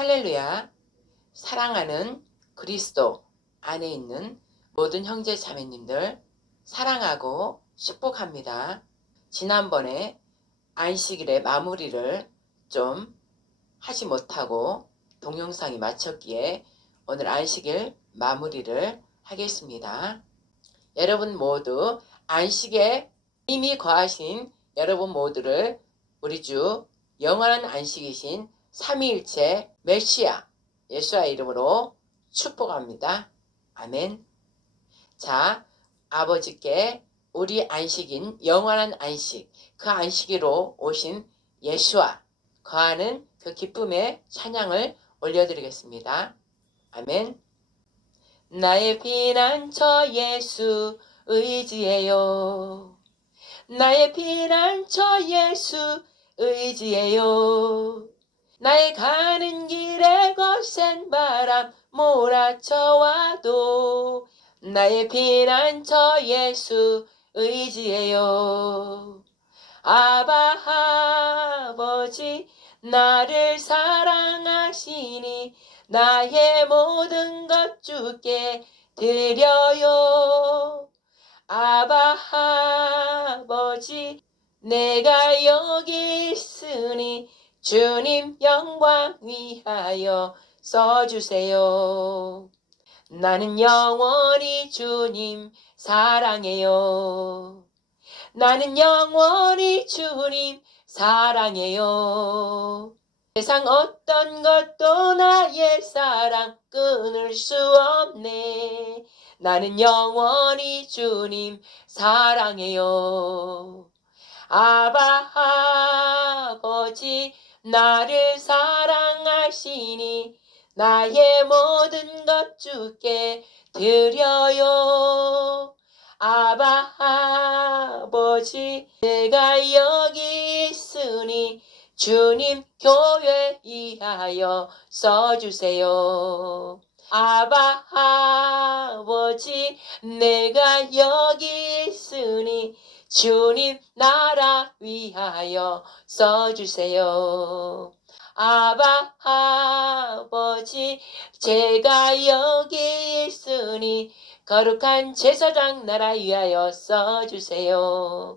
할렐루야. 사랑하는 그리스도 안에 있는 모든 형제 자매님들 사랑하고 축복합니다. 지난번에 안식일의 마무리를 좀 하지 못하고 동영상이 마쳤기에 오늘 안식일 마무리를 하겠습니다. 여러분 모두 안식에 힘이 거하신 여러분 모두를 우리 주 영원한 안식이신 삼위일체 메시아 예수와 이름으로 축복합니다. 아멘. 자, 아버지께 우리 안식인 영원한 안식, 그 안식이로 오신 예수와 거하는 그 기쁨의 찬양을 올려드리겠습니다. 아멘. 나의 피난처 예수 의지해요. 나의 피난처 예수 의지해요. 나의 가는 길에 거센 바람 몰아쳐와도 나의 피난처 예수 의지해요. 아바 아버지 나를 사랑하시니 나의 모든 것 주께 드려요. 아바 아버지 내가 여기 있으니 주님 영광 위하여 써주세요. 나는 영원히 주님 사랑해요. 나는 영원히 주님 사랑해요. 세상 어떤 것도 나의 사랑 끊을 수 없네. 나는 영원히 주님 사랑해요. 아바 아버지 나를 사랑하시니 나의 모든 것 주께 드려요. 아바 아버지 내가 여기 있으니 주님 교회 위하여 써주세요. 아바 아버지 내가 여기 있으니 주님 나라 위하여 써주세요. 아바 아버지 제가 여기 있으니 거룩한 제사장 나라 위하여 써주세요.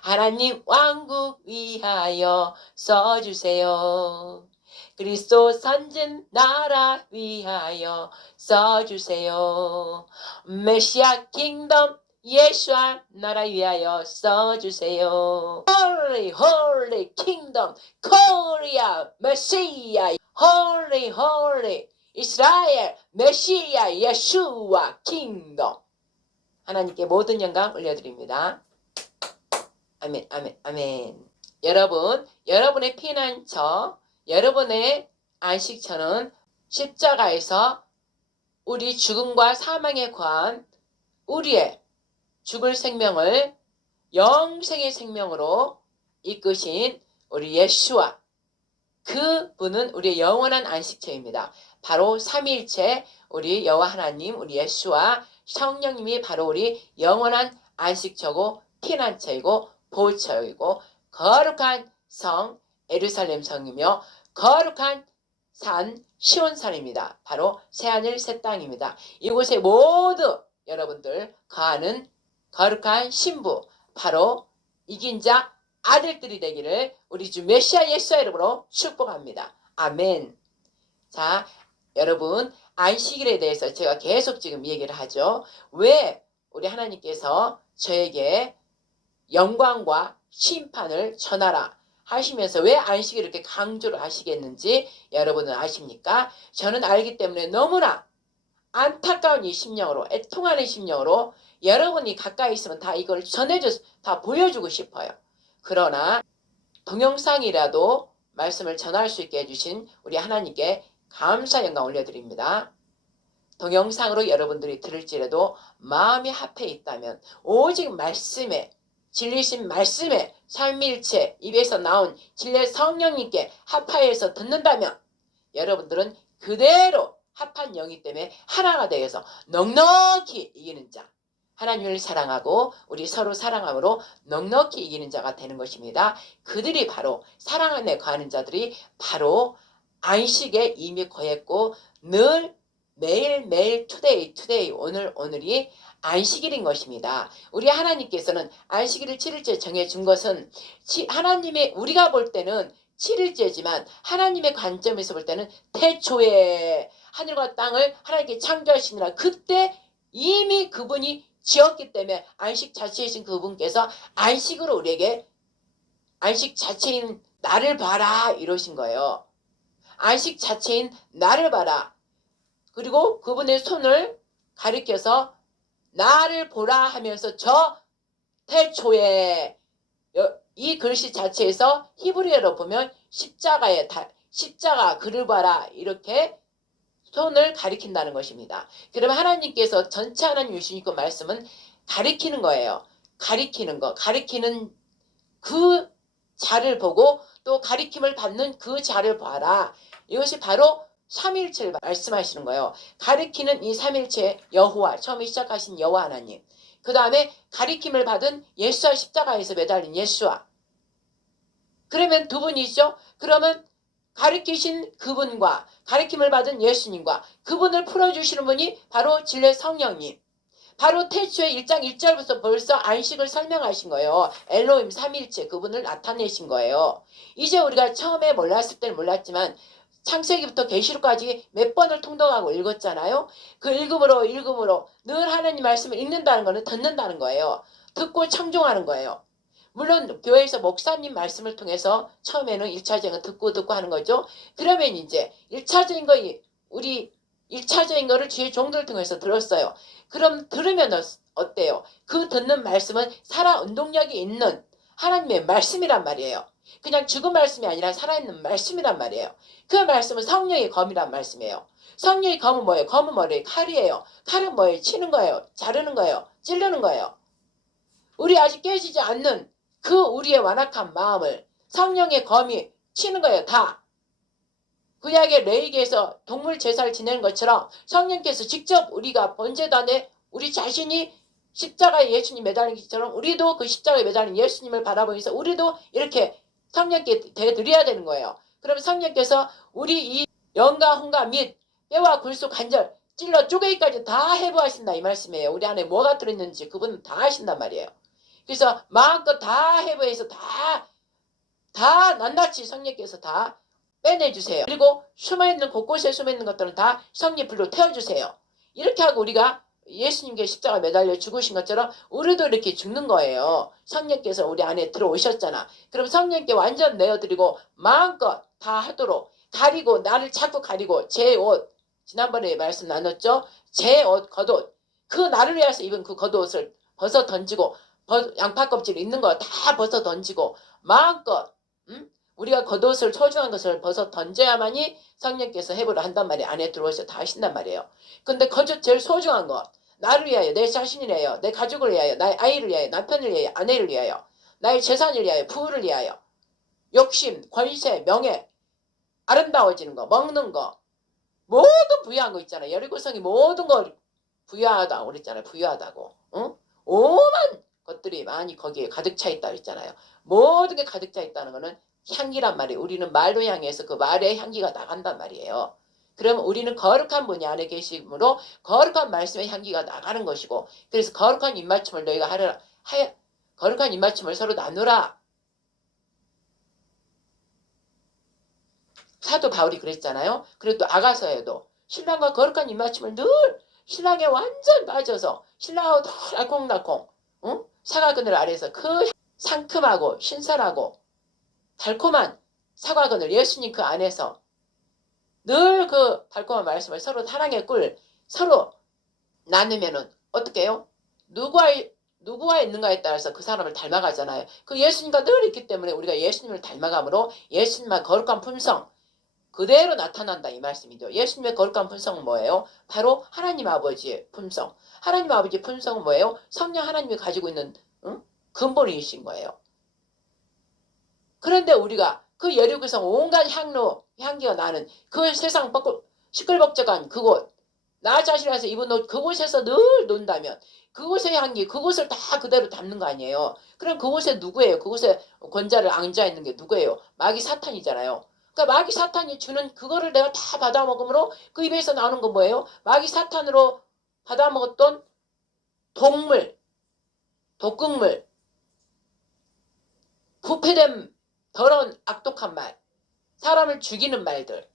하나님 왕국 위하여 써주세요. 그리스도 선진 나라 위하여 써주세요. 메시아 킹덤 예수와 나라 위하여 써주세요. Holy Holy Kingdom Korea 메시아 Holy Holy 이스라엘 메시아 예수와 킹덤 하나님께 모든 영광 올려드립니다. 아멘 아멘 아멘. 여러분 여러분의 피난처 여러분의 안식처는 십자가에서 우리 죽음과 사망에 관한 우리의 죽을 생명을 영생의 생명으로 이끄신 우리 예수와 그분은 우리의 영원한 안식처입니다. 바로 삼위일체 우리 여호와 하나님 우리 예수와 성령님이 바로 우리 영원한 안식처고 피난처이고 보호처이고 거룩한 성 예루살렘 성이며 거룩한 산 시온산입니다. 바로 새하늘 새 땅입니다. 이곳에 모두 여러분들 거하는 거룩한 신부 바로 이긴 자 아들들이 되기를 우리 주 메시아 예수의 이름으로 축복합니다. 아멘. 자 여러분 안식일에 대해서 제가 계속 지금 얘기를 하죠. 왜 우리 하나님께서 저에게 영광과 심판을 전하라 하시면서 왜 안식일을 이렇게 강조를 하시겠는지 여러분은 아십니까? 저는 알기 때문에 너무나 안타까운 이 심령으로 애통하는 심령으로 여러분이 가까이 있으면 다 이걸 전해줘서 다 보여주고 싶어요. 그러나 동영상이라도 말씀을 전할 수 있게 해주신 우리 하나님께 감사 영광 올려드립니다. 동영상으로 여러분들이 들을지라도 마음이 합해 있다면 오직 말씀에 진리신 말씀에 삼위일체 입에서 나온 진리 성령님께 합하여서 듣는다면 여러분들은 그대로 합한 영이 때문에 하나가 되어서 넉넉히 이기는 자 하나님을 사랑하고 우리 서로 사랑함으로 넉넉히 이기는 자가 되는 것입니다. 그들이 바로 사랑 안에 거하는 자들이 바로 안식에 이미 거했고 늘 매일매일 투데이 오늘이 안식일인 것입니다. 우리 하나님께서는 안식일을 7일째 정해준 것은 하나님의 우리가 볼 때는 7일째지만 하나님의 관점에서 볼 때는 태초에 하늘과 땅을 하나님께 창조하시느라 그때 이미 그분이 지었기 때문에 안식 자체이신 그분께서 안식으로 우리에게 안식 자체인 나를 봐라 이러신 거예요. 안식 자체인 나를 봐라. 그리고 그분의 손을 가리켜서 나를 보라 하면서 저 태초에 이 글씨 자체에서 히브리어로 보면 십자가 그를 봐라 이렇게 손을 가리킨다는 것입니다. 그러면 하나님께서 전체 하나님 주시고 말씀은 가리키는 거예요. 가리키는 그 자를 보고 또 가리킴을 받는 그 자를 봐라. 이것이 바로 삼일체를 말씀하시는 거예요. 가리키는 이 삼일체 여호와, 처음에 시작하신 여호와 하나님. 그 다음에 가리킴을 받은 예수와 십자가에서 매달린 예수와. 그러면 두 분이죠. 그러면 가리키신 그분과 가리킴을 받은 예수님과 그분을 풀어주시는 분이 바로 진례 성령님. 바로 태초에 1장 1절부터 벌써 안식을 설명하신 거예요. 엘로힘 삼일체 그분을 나타내신 거예요. 이제 우리가 처음에 몰랐을 때는 몰랐지만 창세기부터 계시록까지 몇 번을 통독하고 읽었잖아요. 그 읽음으로 늘 하나님 말씀을 읽는다는 거는 듣는다는 거예요. 듣고 청종하는 거예요. 물론 교회에서 목사님 말씀을 통해서 처음에는 1차적인 거 듣고 하는 거죠. 그러면 이제 1차적인 거 우리 1차적인 거를 주의 종들을 통해서 들었어요. 그럼 들으면 어때요? 그 듣는 말씀은 살아 운동력이 있는 하나님의 말씀이란 말이에요. 그냥 죽은 말씀이 아니라 살아있는 말씀이란 말이에요. 그 말씀은 성령의 검이란 말씀이에요. 성령의 검은 뭐예요? 검은 뭐예요? 칼이에요. 칼은 뭐예요? 치는 거예요. 자르는 거예요. 찌르는 거예요. 우리 아직 깨지지 않는 그 우리의 완악한 마음을 성령의 검이 치는 거예요. 다. 구약의 레위기에서 동물 제사를 지내는 것처럼 성령께서 직접 우리가 번제단에 우리 자신이 십자가에 예수님 매달린 것처럼 우리도 그 십자가에 매달린 예수님을 바라보면서 우리도 이렇게 성령께 대드려야 되는 거예요. 그럼 성령께서 우리 이 영과 혼과 및 뼈와 굴속 관절 찔러 쪼개기까지 다 해부하신다 이 말씀이에요. 우리 안에 뭐가 들어있는지 그분은 다 하신단 말이에요. 그래서 마음껏 다 해부해서 다 낱낱이 성령께서 다 빼내주세요. 그리고 곳곳에 숨어있는 것들은 다 성령 불로 태워주세요. 이렇게 하고 우리가 예수님께 십자가 매달려 죽으신 것처럼 우리도 이렇게 죽는 거예요. 성령께서 우리 안에 들어오셨잖아. 그럼 성령께 완전 내어드리고 마음껏 다 하도록 가리고 나를 자꾸 가리고 제 옷 지난번에 말씀 나눴죠. 제 옷 겉옷 그 나를 위해서 입은 그 겉옷을 벗어 던지고 양파 껍질 있는 거 다 벗어 던지고 마음껏 우리가 겉옷을 소중한 것을 벗어 던져야만이 성령께서 해보려 한단 말이에요. 안에 들어오셔서 다 하신단 말이에요. 근데 겉옷 제일 소중한 거 나를 위하여 내 자신을 위하여 내 가족을 위하여 나의 아이를 위하여 남편을 위하여 아내를 위하여 나의 재산을 위하여 부를 위하여 욕심, 권세, 명예 아름다워지는 거 먹는 거 모든 부유한 거 있잖아요. 여리고성이 모든 걸 부유하다고 그랬잖아요. 부유하다고. 응? 오만 것들이 많이 거기에 가득 차 있다 그랬잖아요. 모든 게 가득 차 있다는 거는 향기란 말이에요. 우리는 말로 향해서 그 말의 향기가 나간단 말이에요. 그러면 우리는 거룩한 분이 안에 계시므로 거룩한 말씀의 향기가 나가는 것이고 그래서 거룩한 입맞춤을 너희가 하라. 거룩한 입맞춤을 서로 나누라. 사도 바울이 그랬잖아요. 그리고 또 아가서에도 신랑과 거룩한 입맞춤을 늘 신랑에 완전 빠져서 신랑하고 늘 알콩달콩 사과 그늘 아래서 그 상큼하고 신선하고 달콤한 사과 그늘 예수님 그 안에서 늘 그 달콤한 말씀을 서로 사랑의 꿀 서로 나누면은 어떻게 해요? 누구와 있는가에 따라서 그 사람을 닮아가잖아요. 그 예수님과 늘 있기 때문에 우리가 예수님을 닮아감으로 예수님만 거룩한 품성 그대로 나타난다 이 말씀이죠. 예수님의 거룩한 품성은 뭐예요? 바로 하나님 아버지의 품성. 하나님 아버지의 품성은 뭐예요? 성령 하나님이 가지고 있는 근본이신 거예요. 그런데 우리가 그 여리고성 온갖 향기가 나는 그 세상 시끌벅적한 그곳 나 자신에서 입은 옷 그곳에서 늘 논다면 그곳의 향기 그곳을 다 그대로 담는 거 아니에요. 그럼 그곳에 누구예요? 그곳에 권자를 앙자있는 게 누구예요? 마귀 사탄이잖아요. 그러니까 마귀 사탄이 주는 그거를 내가 다 받아먹음으로 그 입에서 나오는 건 뭐예요? 마귀 사탄으로 받아먹었던 독물, 독극물, 부패된 더러운 악독한 말, 사람을 죽이는 말들,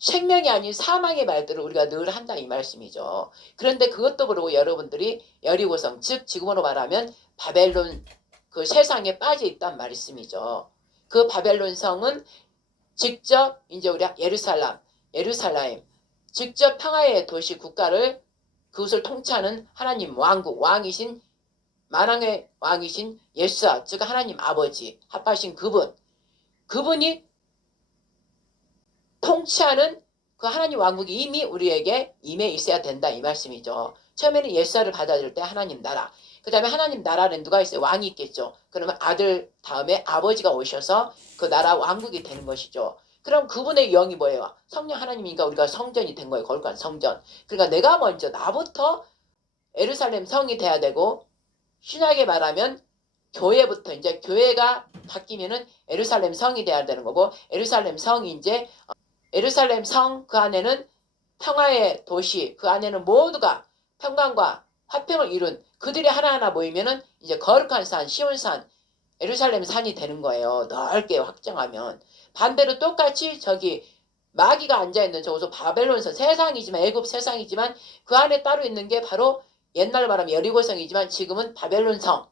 생명이 아닌 사망의 말들을 우리가 늘 한다 이 말씀이죠. 그런데 그것도 그러고 여러분들이 여리고성, 즉 지금으로 말하면 바벨론 그 세상에 빠져 있단 말씀이죠. 그 바벨론 성은 직접 이제 우리가 예루살렘 직접 평화의 도시 국가를 그것을 통치하는 하나님 왕국 왕이신 만왕의 왕이신 예수와 즉 하나님 아버지 합하신 그분이 통치하는 그 하나님 왕국이 이미 우리에게 임해 있어야 된다 이 말씀이죠. 처음에는 예수를 받아들일 때 하나님 나라, 그 다음에 하나님 나라는 누가 있어요? 왕이 있겠죠. 그러면 아들 다음에 아버지가 오셔서 그 나라 왕국이 되는 것이죠. 그럼 그분의 영이 뭐예요? 성령 하나님이니까 우리가 성전이 된 거예요. 거룩한 성전. 그러니까 내가 먼저 나부터 예루살렘 성이 돼야 되고, 신약에 말하면 교회부터 이제 교회가 바뀌면은 예루살렘 성이 돼야 되는 거고, 예루살렘 성이 이제 예루살렘 성 그 안에는 평화의 도시, 그 안에는 모두가 평강과 화평을 이룬 그들이 하나하나 모이면은 이제 거룩한 산, 시온산, 예루살렘 산이 되는 거예요. 넓게 확장하면. 반대로 똑같이 저기 마귀가 앉아있는 저곳 바벨론성 세상이지만 애굽 세상이지만 그 안에 따로 있는 게 바로 옛날 말하면 여리고성이지만 지금은 바벨론성,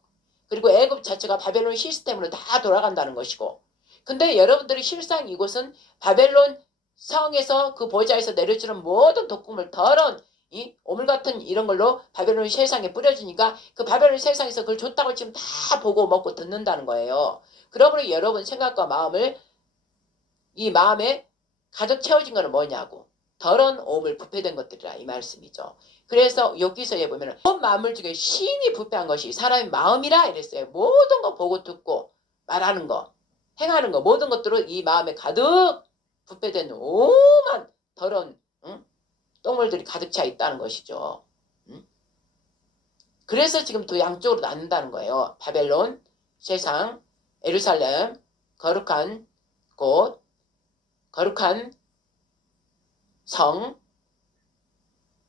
그리고 애굽 자체가 바벨론 시스템으로 다 돌아간다는 것이고, 근데 여러분들이 실상 이곳은 바벨론 성에서 그 보좌에서 내려주는 모든 독극물 더러운 이 오물 같은 이런 걸로 바벨론 세상에 뿌려주니까 그 바벨론 세상에서 그걸 좋다고 지금 다 보고 먹고 듣는다는 거예요. 그러므로 여러분 생각과 마음을 이 마음에 가득 채워진 거는 뭐냐고, 더러운 오물 부패된 것들이라 이 말씀이죠. 그래서 여기서에 보면 온 만물 중에 신이 부패한 것이 사람의 마음이라 이랬어요. 모든 거 보고 듣고 말하는 거 행하는 거 모든 것들은 이 마음에 가득 부패된 오만 더러운 똥물들이 가득 차 있다는 것이죠. 그래서 지금 또 양쪽으로 나눈다는 거예요. 바벨론 세상, 예루살렘 거룩한 곳, 거룩한 성,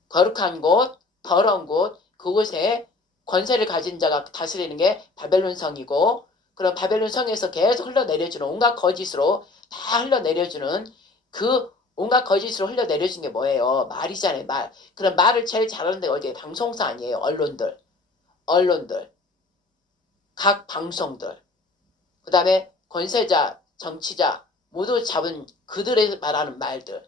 거룩한 곳, 더러운 곳, 그곳에 권세를 가진 자가 다스리는 게 바벨론 성이고, 그럼 바벨론 성에서 계속 흘러내려주는 온갖 거짓으로 다 흘러내려주는 그 온갖 거짓으로 흘러내려준 게 뭐예요? 말이잖아요. 말. 그럼 말을 제일 잘하는 데가 어디에? 방송사 아니에요. 언론들, 각 방송들, 그 다음에 권세자, 정치자 모두 잡은 그들의 말하는 말들,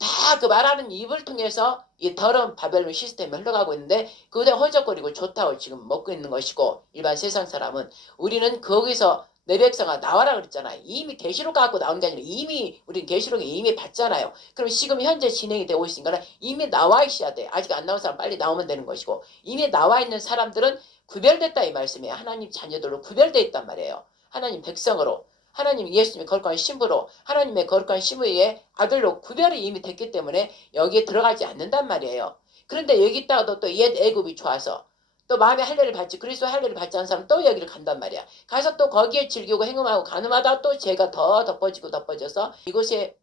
다 그 말하는 입을 통해서 이 더러운 바벨론 시스템이 흘러가고 있는데 그거에 허적거리고 좋다고 지금 먹고 있는 것이고, 일반 세상 사람은 우리는 거기서 내 백성아 나와라 그랬잖아요. 이미 계시록 갖고 나온 게 아니라 이미 우리는 계시록에 이미 봤잖아요. 그럼 지금 현재 진행이 되고 있으니까 이미 나와 있어야 돼. 아직 안 나온 사람 빨리 나오면 되는 것이고, 이미 나와 있는 사람들은 구별됐다 이 말씀이에요. 하나님 자녀들로 구별되어 있단 말이에요. 하나님 백성으로, 하나님 예수님의 거룩한 신부로, 하나님의 거룩한 신부의 아들로 구별이 이미 됐기 때문에 여기에 들어가지 않는단 말이에요. 그런데 여기 있다가도 또 옛 애굽이 좋아서 또 마음의 할례를 받지, 그리스도 할례를 받지 않은 사람 또 여기를 간단 말이야. 가서 또 거기에 즐기고 행음하고 가늠하다 또 죄가 더 덮어져서 이곳에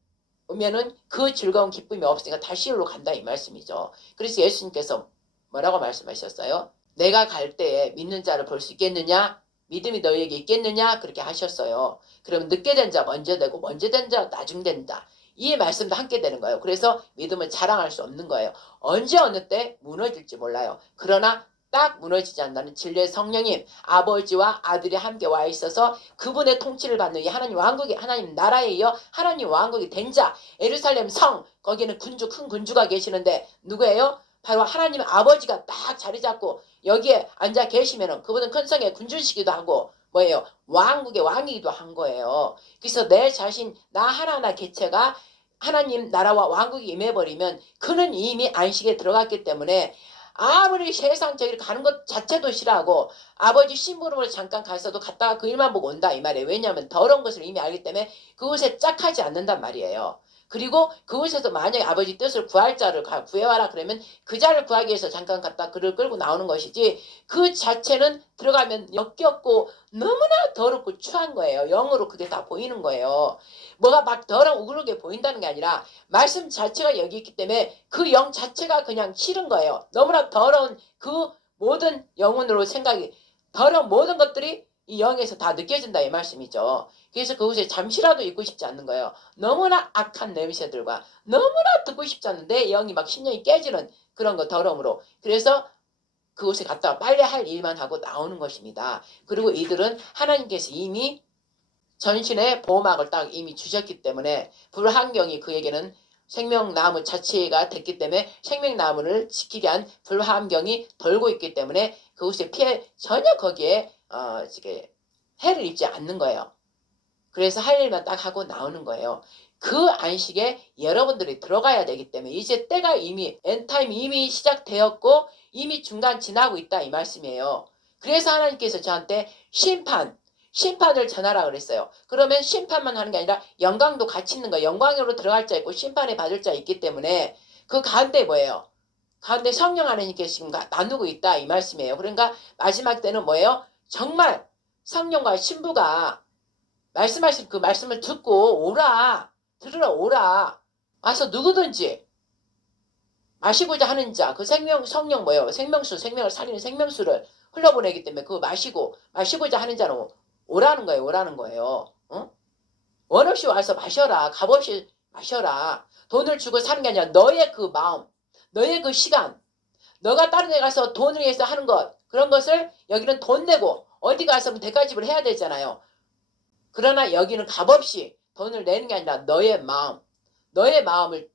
오면은 그 즐거운 기쁨이 없으니까 다시 여기로 간다 이 말씀이죠. 그래서 예수님께서 뭐라고 말씀하셨어요? 내가 갈 때에 믿는 자를 볼 수 있겠느냐? 믿음이 너희에게 있겠느냐? 그렇게 하셨어요. 그러면 늦게 된 자 먼저 되고 먼저 된 자 나중 된다. 이 말씀도 함께 되는 거예요. 그래서 믿음을 자랑할 수 없는 거예요. 언제 어느 때 무너질지 몰라요. 그러나 딱 무너지지 않는다는 진리의 성령님 아버지와 아들이 함께 와 있어서 그분의 통치를 받는 이 하나님 왕국이, 하나님 나라에 이어 하나님 왕국이 된 자, 예루살렘 성, 거기는 큰 군주가 계시는데 누구예요? 바로 하나님 아버지가 딱 자리 잡고 여기에 앉아 계시면은 그분은 큰 성의 군주시기도 하고 뭐예요? 왕국의 왕이기도 한 거예요. 그래서 내 자신 나 하나하나 개체가 하나님 나라와 왕국이 임해버리면 그는 이미 안식에 들어갔기 때문에 아무리 세상 저기를 가는 것 자체도 싫어하고 아버지 심부름으로 잠깐 가서도 갔다가 그 일만 보고 온다 이 말이에요. 왜냐하면 더러운 것을 이미 알기 때문에 그곳에 짝하지 않는단 말이에요. 그리고 그곳에서 만약에 아버지 뜻을 구할 자를 구해와라 그러면 그 자를 구하기 위해서 잠깐 갔다 그를 끌고 나오는 것이지, 그 자체는 들어가면 역겹고 너무나 더럽고 추한 거예요. 영으로 그게 다 보이는 거예요. 뭐가 막 더러운 우글우게 보인다는 게 아니라 말씀 자체가 여기 있기 때문에 그 영 자체가 그냥 싫은 거예요. 너무나 더러운 그 모든 영혼으로 생각이, 더러운 모든 것들이 이 영에서 다 느껴진다 이 말씀이죠. 그래서 그곳에 잠시라도 있고 싶지 않는 거예요. 너무나 악한 냄새들과 너무나 듣고 싶지 않은데 영이 막 신령이 깨지는 그런 거 더러움으로. 그래서 그곳에 갔다가 빨리 할 일만 하고 나오는 것입니다. 그리고 이들은 하나님께서 이미 전신에 보호막을 딱 이미 주셨기 때문에 불환경이 그에게는 생명나무 자체가 됐기 때문에 생명나무를 지키게 한 불환경이 돌고 있기 때문에 그곳에 피해 전혀 거기에 해를 입지 않는 거예요. 그래서 할 일만 딱 하고 나오는 거예요. 그 안식에 여러분들이 들어가야 되기 때문에 이제 때가 이미 엔타임이 이미 시작되었고 이미 중간 지나고 있다 이 말씀이에요. 그래서 하나님께서 저한테 심판을 전하라 그랬어요. 그러면 심판만 하는 게 아니라 영광도 같이 있는 거예요. 영광으로 들어갈 자 있고 심판에 받을 자 있기 때문에 그 가운데 뭐예요? 가운데 성령 하나님께서 지금 나누고 있다 이 말씀이에요. 그러니까 마지막 때는 뭐예요? 정말 성령과 신부가 말씀하신 그 말씀을 듣고 오라, 들으러 오라, 와서 누구든지 마시고자 하는 자, 그 성령 뭐예요? 생명수, 생명을 살리는 생명수를 흘러보내기 때문에 그거 마시고자 하는 자는 오라는 거예요. 오라는 거예요. 원 없이 와서 마셔라. 값 없이 마셔라. 돈을 주고 사는 게 아니라 너의 그 마음, 너의 그 시간, 너가 다른 데 가서 돈을 위해서 하는 것, 그런 것을 여기는 돈 내고 어디 가서 대가집을 해야 되잖아요. 그러나 여기는 값없이 돈을 내는 게 아니라 너의 마음을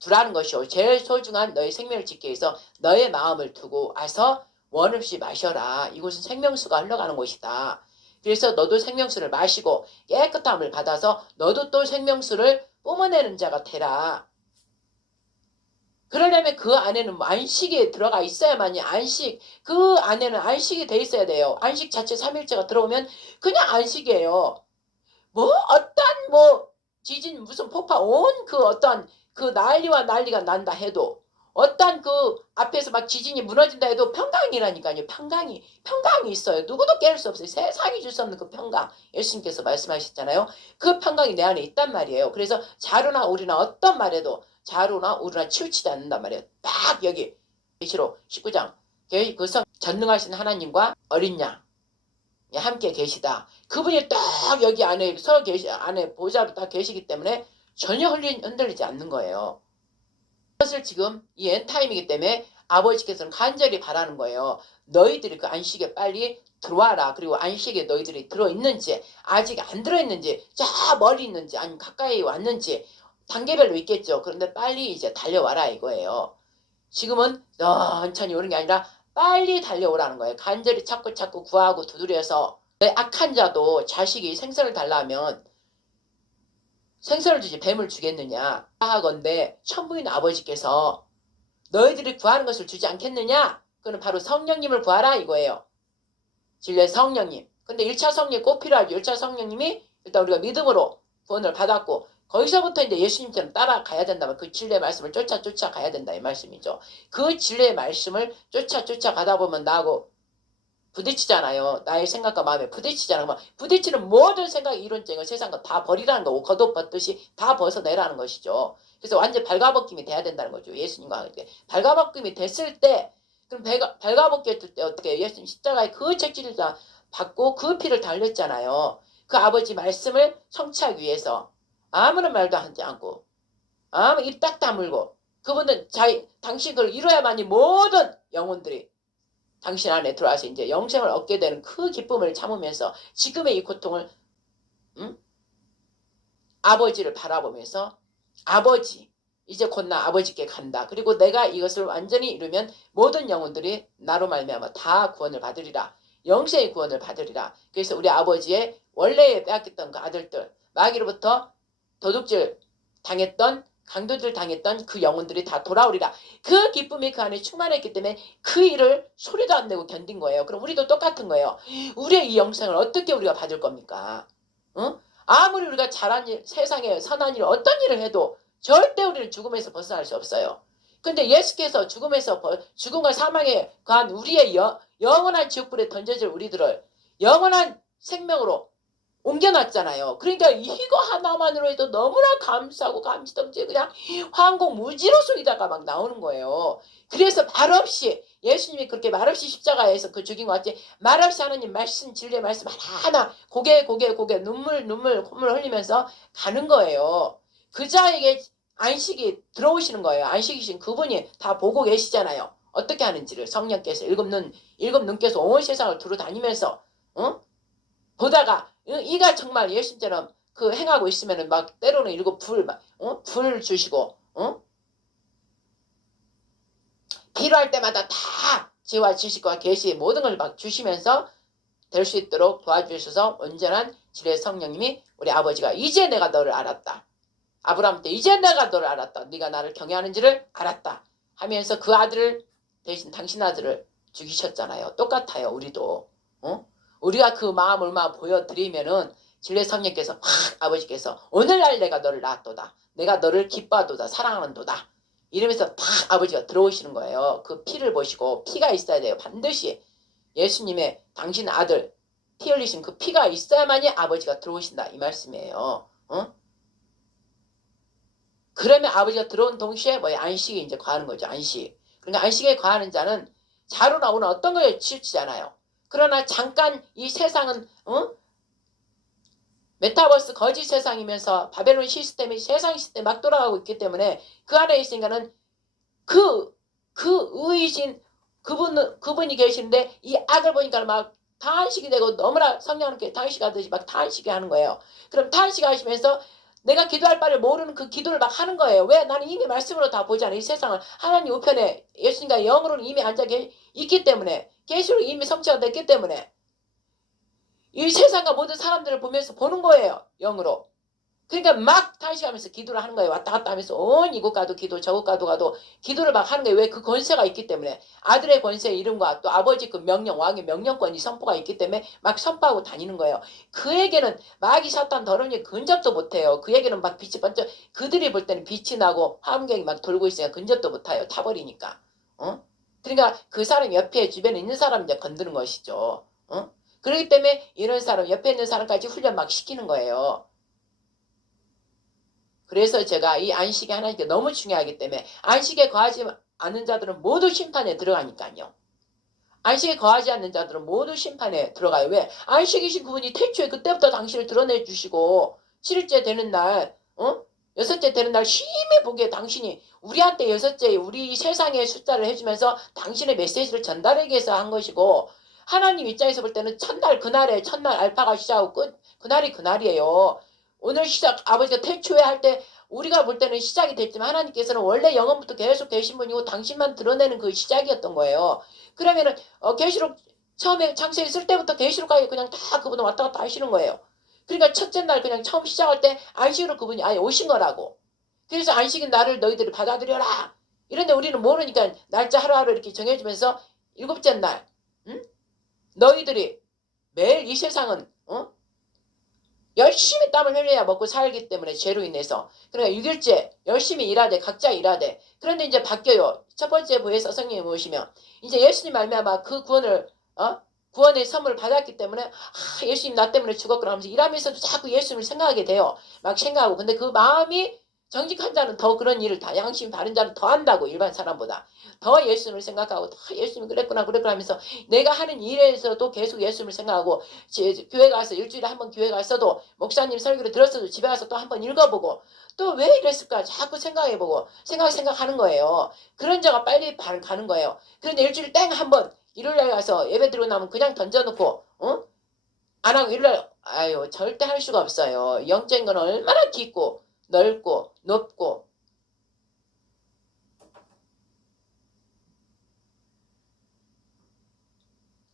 두라는 것이요. 제일 소중한 너의 생명을 지키기 위해서 너의 마음을 두고 와서 원 없이 마셔라. 이곳은 생명수가 흘러가는 곳이다. 그래서 너도 생명수를 마시고 깨끗함을 받아서 너도 또 생명수를 뿜어내는 자가 되라. 그러려면 그 안에는 안식에 들어가 있어야만이 그 안에는 안식이 돼 있어야 돼요. 안식 자체 삼일체가 들어오면 그냥 안식이에요. 지진 무슨 폭파 온 그 어떠한 그 난리가 난다 해도 어떤 그 앞에서 막 지진이 무너진다 해도 평강이라니까요. 평강이 있어요. 누구도 깰 수 없어요. 세상이 줄 수 없는 그 평강. 예수님께서 말씀하셨잖아요. 그 평강이 내 안에 있단 말이에요. 그래서 자루나 우리나 어떤 말에도 자루나 우리나 치우치지 않는단 말이에요. 딱 여기 계시록 19장 그 전능하신 하나님과 어린 양 함께 계시다. 그분이 딱 여기 안에 안에 보좌로 딱 계시기 때문에 전혀 흔들리지 않는 거예요. 그것을 지금 이 엔타임이기 때문에 아버지께서는 간절히 바라는 거예요. 너희들이 그 안식에 빨리 들어와라. 그리고 안식에 너희들이 들어있는지 아직 안 들어있는지 저 멀리 있는지 아니면 가까이 왔는지 단계별로 있겠죠. 그런데 빨리 이제 달려와라 이거예요. 지금은 천천히 오는 게 아니라 빨리 달려오라는 거예요. 간절히 찾고 구하고 두드려서 악한 자도 자식이 생선을 달라 하면 생선을 주지 뱀을 주겠느냐 하건대 천부인 아버지께서 너희들이 구하는 것을 주지 않겠느냐. 그는 바로 성령님을 구하라 이거예요. 진리의 성령님. 근데 1차 성령이 꼭 필요하죠. 1차 성령님이 일단 우리가 믿음으로 구원을 받았고 거기서부터 이제 예수님처럼 따라가야 된다면 그 진리의 말씀을 쫓아 가야 된다 이 말씀이죠. 그 진리의 말씀을 쫓아 가다 보면 나하고 부딪히잖아요. 나의 생각과 마음에 부딪히잖아요. 부딪히는 모든 생각, 이론적인 세상 거 다 버리라는 거고 겉옷 벗듯이 다 벗어내라는 것이죠. 그래서 완전 발가벗김이 돼야 된다는 거죠. 예수님과 함께. 발가벗김이 됐을 때 그럼 발가벗겼을 때 어떻게 해요? 예수님 십자가에 그 책지를 다 받고 그 피를 달렸잖아요. 그 아버지 말씀을 성취하기 위해서 아무런 말도 하지 않고 아무 입 딱 다물고 그분은 당신 그걸 이뤄야만이 모든 영혼들이 당신 안에 들어와서 이제 영생을 얻게 되는 그 기쁨을 참으면서 지금의 이 고통을 아버지를 바라보면서 아버지 이제 곧 나 아버지께 간다. 그리고 내가 이것을 완전히 이루면 모든 영혼들이 나로 말미암아 다 구원을 받으리라. 영생의 구원을 받으리라. 그래서 우리 아버지의 원래 빼앗겼던 그 아들들 마귀로부터 도둑질 당했던 강도들 당했던 그 영혼들이 다 돌아오리라. 그 기쁨이 그 안에 충만했기 때문에 그 일을 소리도 안 내고 견딘 거예요. 그럼 우리도 똑같은 거예요. 우리의 이 영생을 어떻게 우리가 받을 겁니까? 아무리 우리가 잘한 일, 세상에 선한 일, 어떤 일을 해도 절대 우리는 죽음에서 벗어날 수 없어요. 근데 예수께서 죽음과 사망에 관한 우리의 영원한 지옥불에 던져질 우리들을 영원한 생명으로 옮겨놨잖아요. 그러니까 이거 하나만으로 해도 너무나 감사하고 감지덕지 그냥 황공무지로 소리다가 막 나오는 거예요. 그래서 말없이 예수님이 그렇게 말없이 십자가에서 그 죽인 것 같이 말없이 하나님 말씀 진리의 말씀 하나하나 고개 눈물 콧물 흘리면서 가는 거예요. 그 자에게 안식이 들어오시는 거예요. 안식이신 그분이 다 보고 계시잖아요. 어떻게 하는지를 성령께서 일곱 눈께서 온 세상을 두루 다니면서 보다가 이가 정말 예수님처럼 그 행하고 있으면은 막 때로는 일곱 불 주시고 필요할 때마다 다 지혜와 지식과 계시 모든 걸 막 주시면서 될 수 있도록 도와주셔서 온전한 진리의 성령님이 우리 아버지가 이제 내가 너를 알았다. 아브라함 때 이제 내가 너를 알았다. 네가 나를 경외하는지를 알았다. 하면서 그 아들을 대신 당신 아들을 죽이셨잖아요. 똑같아요. 우리도. 우리가 그 마음을 얼마나 보여드리면은 진리의 성령께서 막 아버지께서 오늘날 내가 너를 낳았도다. 내가 너를 기뻐하도다. 사랑하는도다. 이러면서 딱 아버지가 들어오시는 거예요. 그 피를 보시고 피가 있어야 돼요. 반드시 예수님의 당신 아들 피 흘리신 그 피가 있어야만이 아버지가 들어오신다. 이 말씀이에요. 그러면 아버지가 들어온 동시에 안식이 이제 과하는 거죠. 안식. 그러니까 안식에 과하는 자는 자로 나오는 어떤 거에 치우치잖아요. 그러나 잠깐 이 세상은 메타버스 거짓 세상이면서 바벨론 시스템이 세상 시스템 막 돌아가고 있기 때문에 그 안에 있으니까는 그 의이신 그분이 계시는데 이 악을 보니까 막 탄식이 되고 너무나 성령님께 탄식하듯이 막 탄식이 하는 거예요. 그럼 탄식하시면서 내가 기도할 바를 모르는 그 기도를 막 하는 거예요. 왜? 나는 이미 말씀으로 다 보잖아요. 이 세상을 하나님 우편에 예수님과 영으로는 이미 앉아 있기 때문에 계시로 이미 성취가 됐기 때문에 이 세상과 모든 사람들을 보면서 보는 거예요. 영으로. 그러니까 막 탄식하면서 기도를 하는 거예요. 왔다 갔다 하면서 온 이곳 가도 기도 저곳 가도 기도를 막 하는 거예요. 왜? 그 권세가 있기 때문에 아들의 권세의 이름과 또 아버지 그 명령 왕의 명령권이 선포가 있기 때문에 막 선포하고 다니는 거예요. 그에게는 마귀 사탄 더러운 일 근접도 못해요. 그에게는 막 빛이 번쩍 그들이 볼 때는 빛이 나고 화엄경이 막 돌고 있으니까 근접도 못해요. 타버리니까. 그러니까 그 사람 옆에 주변에 있는 사람 이제 건드는 것이죠. 그렇기 때문에 이런 사람 옆에 있는 사람까지 훈련 막 시키는 거예요. 그래서 제가 이 안식이 하나님께 너무 중요하기 때문에 안식에 거하지 않는 자들은 모두 심판에 들어가니까요. 안식에 거하지 않는 자들은 모두 심판에 들어가요. 왜? 안식이신 그분이 태초에 그때부터 당신을 드러내 주시고 7일째 되는 날, 여섯째 되는 날 심히 보기에 당신이 우리한테 여섯째 우리 세상의 숫자를 해주면서 당신의 메시지를 전달하기 위해서 한 것이고 하나님 입장에서 볼 때는 첫날 알파가 시작하고 끝 그날이 그날이에요. 오늘 시작 아버지가 태초에 할 때 우리가 볼 때는 시작이 됐지만 하나님께서는 원래 영원부터 계속 계신 분이고 당신만 드러내는 그 시작이었던 거예요. 그러면은 계시록 처음에 창세기 쓸 때부터 계시록까지 그냥 다 그분은 왔다 갔다 하시는 거예요. 그러니까 첫째 날 그냥 처음 시작할 때 안식으로 그분이 아예 오신 거라고. 그래서 안식인 나를 너희들이 받아들여라. 이런데 우리는 모르니까 날짜 하루하루 이렇게 정해주면서 일곱째 날 너희들이 매일 이 세상은 열심히 땀을 흘려야 먹고 살기 때문에 죄로 인해서 그러니까 6일째 열심히 일하되 각자 일하되 그런데 이제 바뀌어요. 첫 번째 부에서 성령이 오시면 이제 예수님 말미암아 그 구원을 구원의 선물을 받았기 때문에 예수님 나 때문에 죽었구나 하면서 일하면서도 자꾸 예수님을 생각하게 돼요. 막 생각하고 근데 그 마음이 정직한 자는 더 그런 일을 다 양심 바른 자는 더 한다고 일반 사람보다 더 예수님을 생각하고 더 예수님이 그랬구나 하면서 내가 하는 일에서도 계속 예수님을 생각하고 교회 가서 일주일에 한 번 교회 갔어도 목사님 설교를 들었어도 집에 가서 또 한 번 읽어보고 또 왜 이랬을까 자꾸 생각해보고 생각하는 거예요. 그런 자가 빨리 가는 거예요. 그런데 일주일 땡 한 번 일요일날 가서 예배 드리고 나면 그냥 던져놓고 안 하고 일요일날 아유 절대 할 수가 없어요. 영적인 건 얼마나 깊고 넓고 높고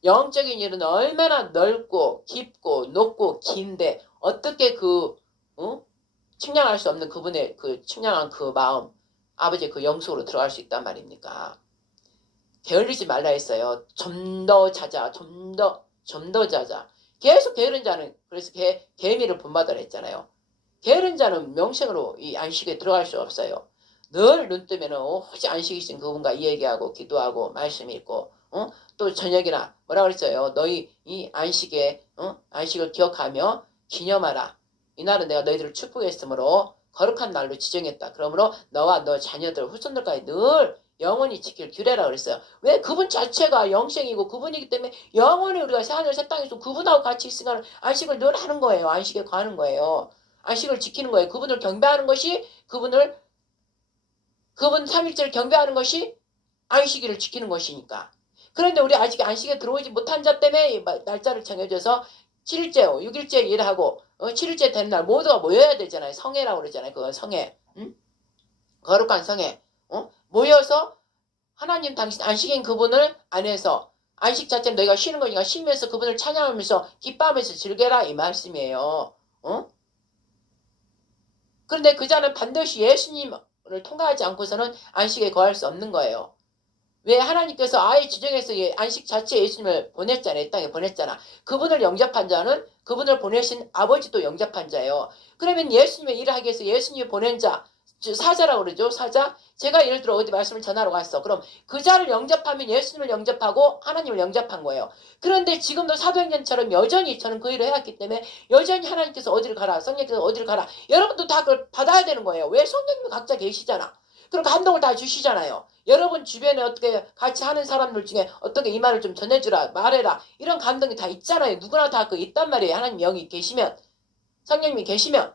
영적인 일은 얼마나 넓고 깊고 높고 긴데 어떻게 측량할 수 없는 그분의 그 측량한 그 마음 아버지의 그 영속으로 들어갈 수 있단 말입니까? 게을리지 말라 했어요. 좀 더 자자 좀 더 자자. 계속 게으른 자는, 그래서 개미를 본받으라 했잖아요. 게으른 자는 명생으로 이 안식에 들어갈 수 없어요. 늘 눈 뜨면 오직 안식이신 그분과 이야기하고 기도하고 말씀 읽고 또 저녁이나 뭐라 그랬어요. 너희 이 안식에 안식을 기억하며 기념하라. 이날은 내가 너희들을 축복했으므로 거룩한 날로 지정했다. 그러므로 너와 너 자녀들 후손들까지 늘 영원히 지킬 규례라 그랬어요. 왜? 그분 자체가 영생이고 그분이기 때문에 영원히 우리가 하늘 새 땅에서 그분하고 같이 있으니까 안식을 늘 하는 거예요. 안식에 가는 거예요. 안식을 지키는 거예요. 그분을 경배하는 것이 그분 삼일째를 경배하는 것이 안식일을 지키는 것이니까. 그런데 우리 아직 안식에 들어오지 못한 자 때문에 날짜를 정해줘서 7일째, 6일째 일하고 7일째 되는 날 모두가 모여야 되잖아요. 성회라고 그러잖아요. 그거 성회. 응? 거룩한 성회. 모여서 하나님 당신 안식인 그분을 안에서 안식 자체는 너희가 쉬는 거니까 쉬면서 그분을 찬양하면서 기뻐하면서 즐겨라 이 말씀이에요. 그런데 그 자는 반드시 예수님을 통과하지 않고서는 안식에 거할 수 없는 거예요. 왜? 하나님께서 아예 지정해서 안식 자체 예수님을 보냈잖아요. 이 땅에 보냈잖아. 그분을 영접한 자는 그분을 보내신 아버지도 영접한 자예요. 그러면 예수님의 일을 하기 위해서 예수님이 보낸 자, 사자라고 그러죠. 사자. 제가 예를 들어 어디 말씀을 전하러 갔어. 그럼 그 자를 영접하면 예수님을 영접하고 하나님을 영접한 거예요. 그런데 지금도 사도행전처럼 여전히 저는 그 일을 해왔기 때문에 여전히 하나님께서 어디를 가라, 성령께서 어디를 가라. 여러분도 다 그걸 받아야 되는 거예요. 왜? 성령님이 각자 계시잖아. 그럼 감동을 다 주시잖아요. 여러분 주변에 어떻게 같이 하는 사람들 중에 어떻게 이 말을 좀 전해주라, 말해라. 이런 감동이 다 있잖아요. 누구나 다 그 있단 말이에요. 하나님 영이 계시면, 성령님이 계시면.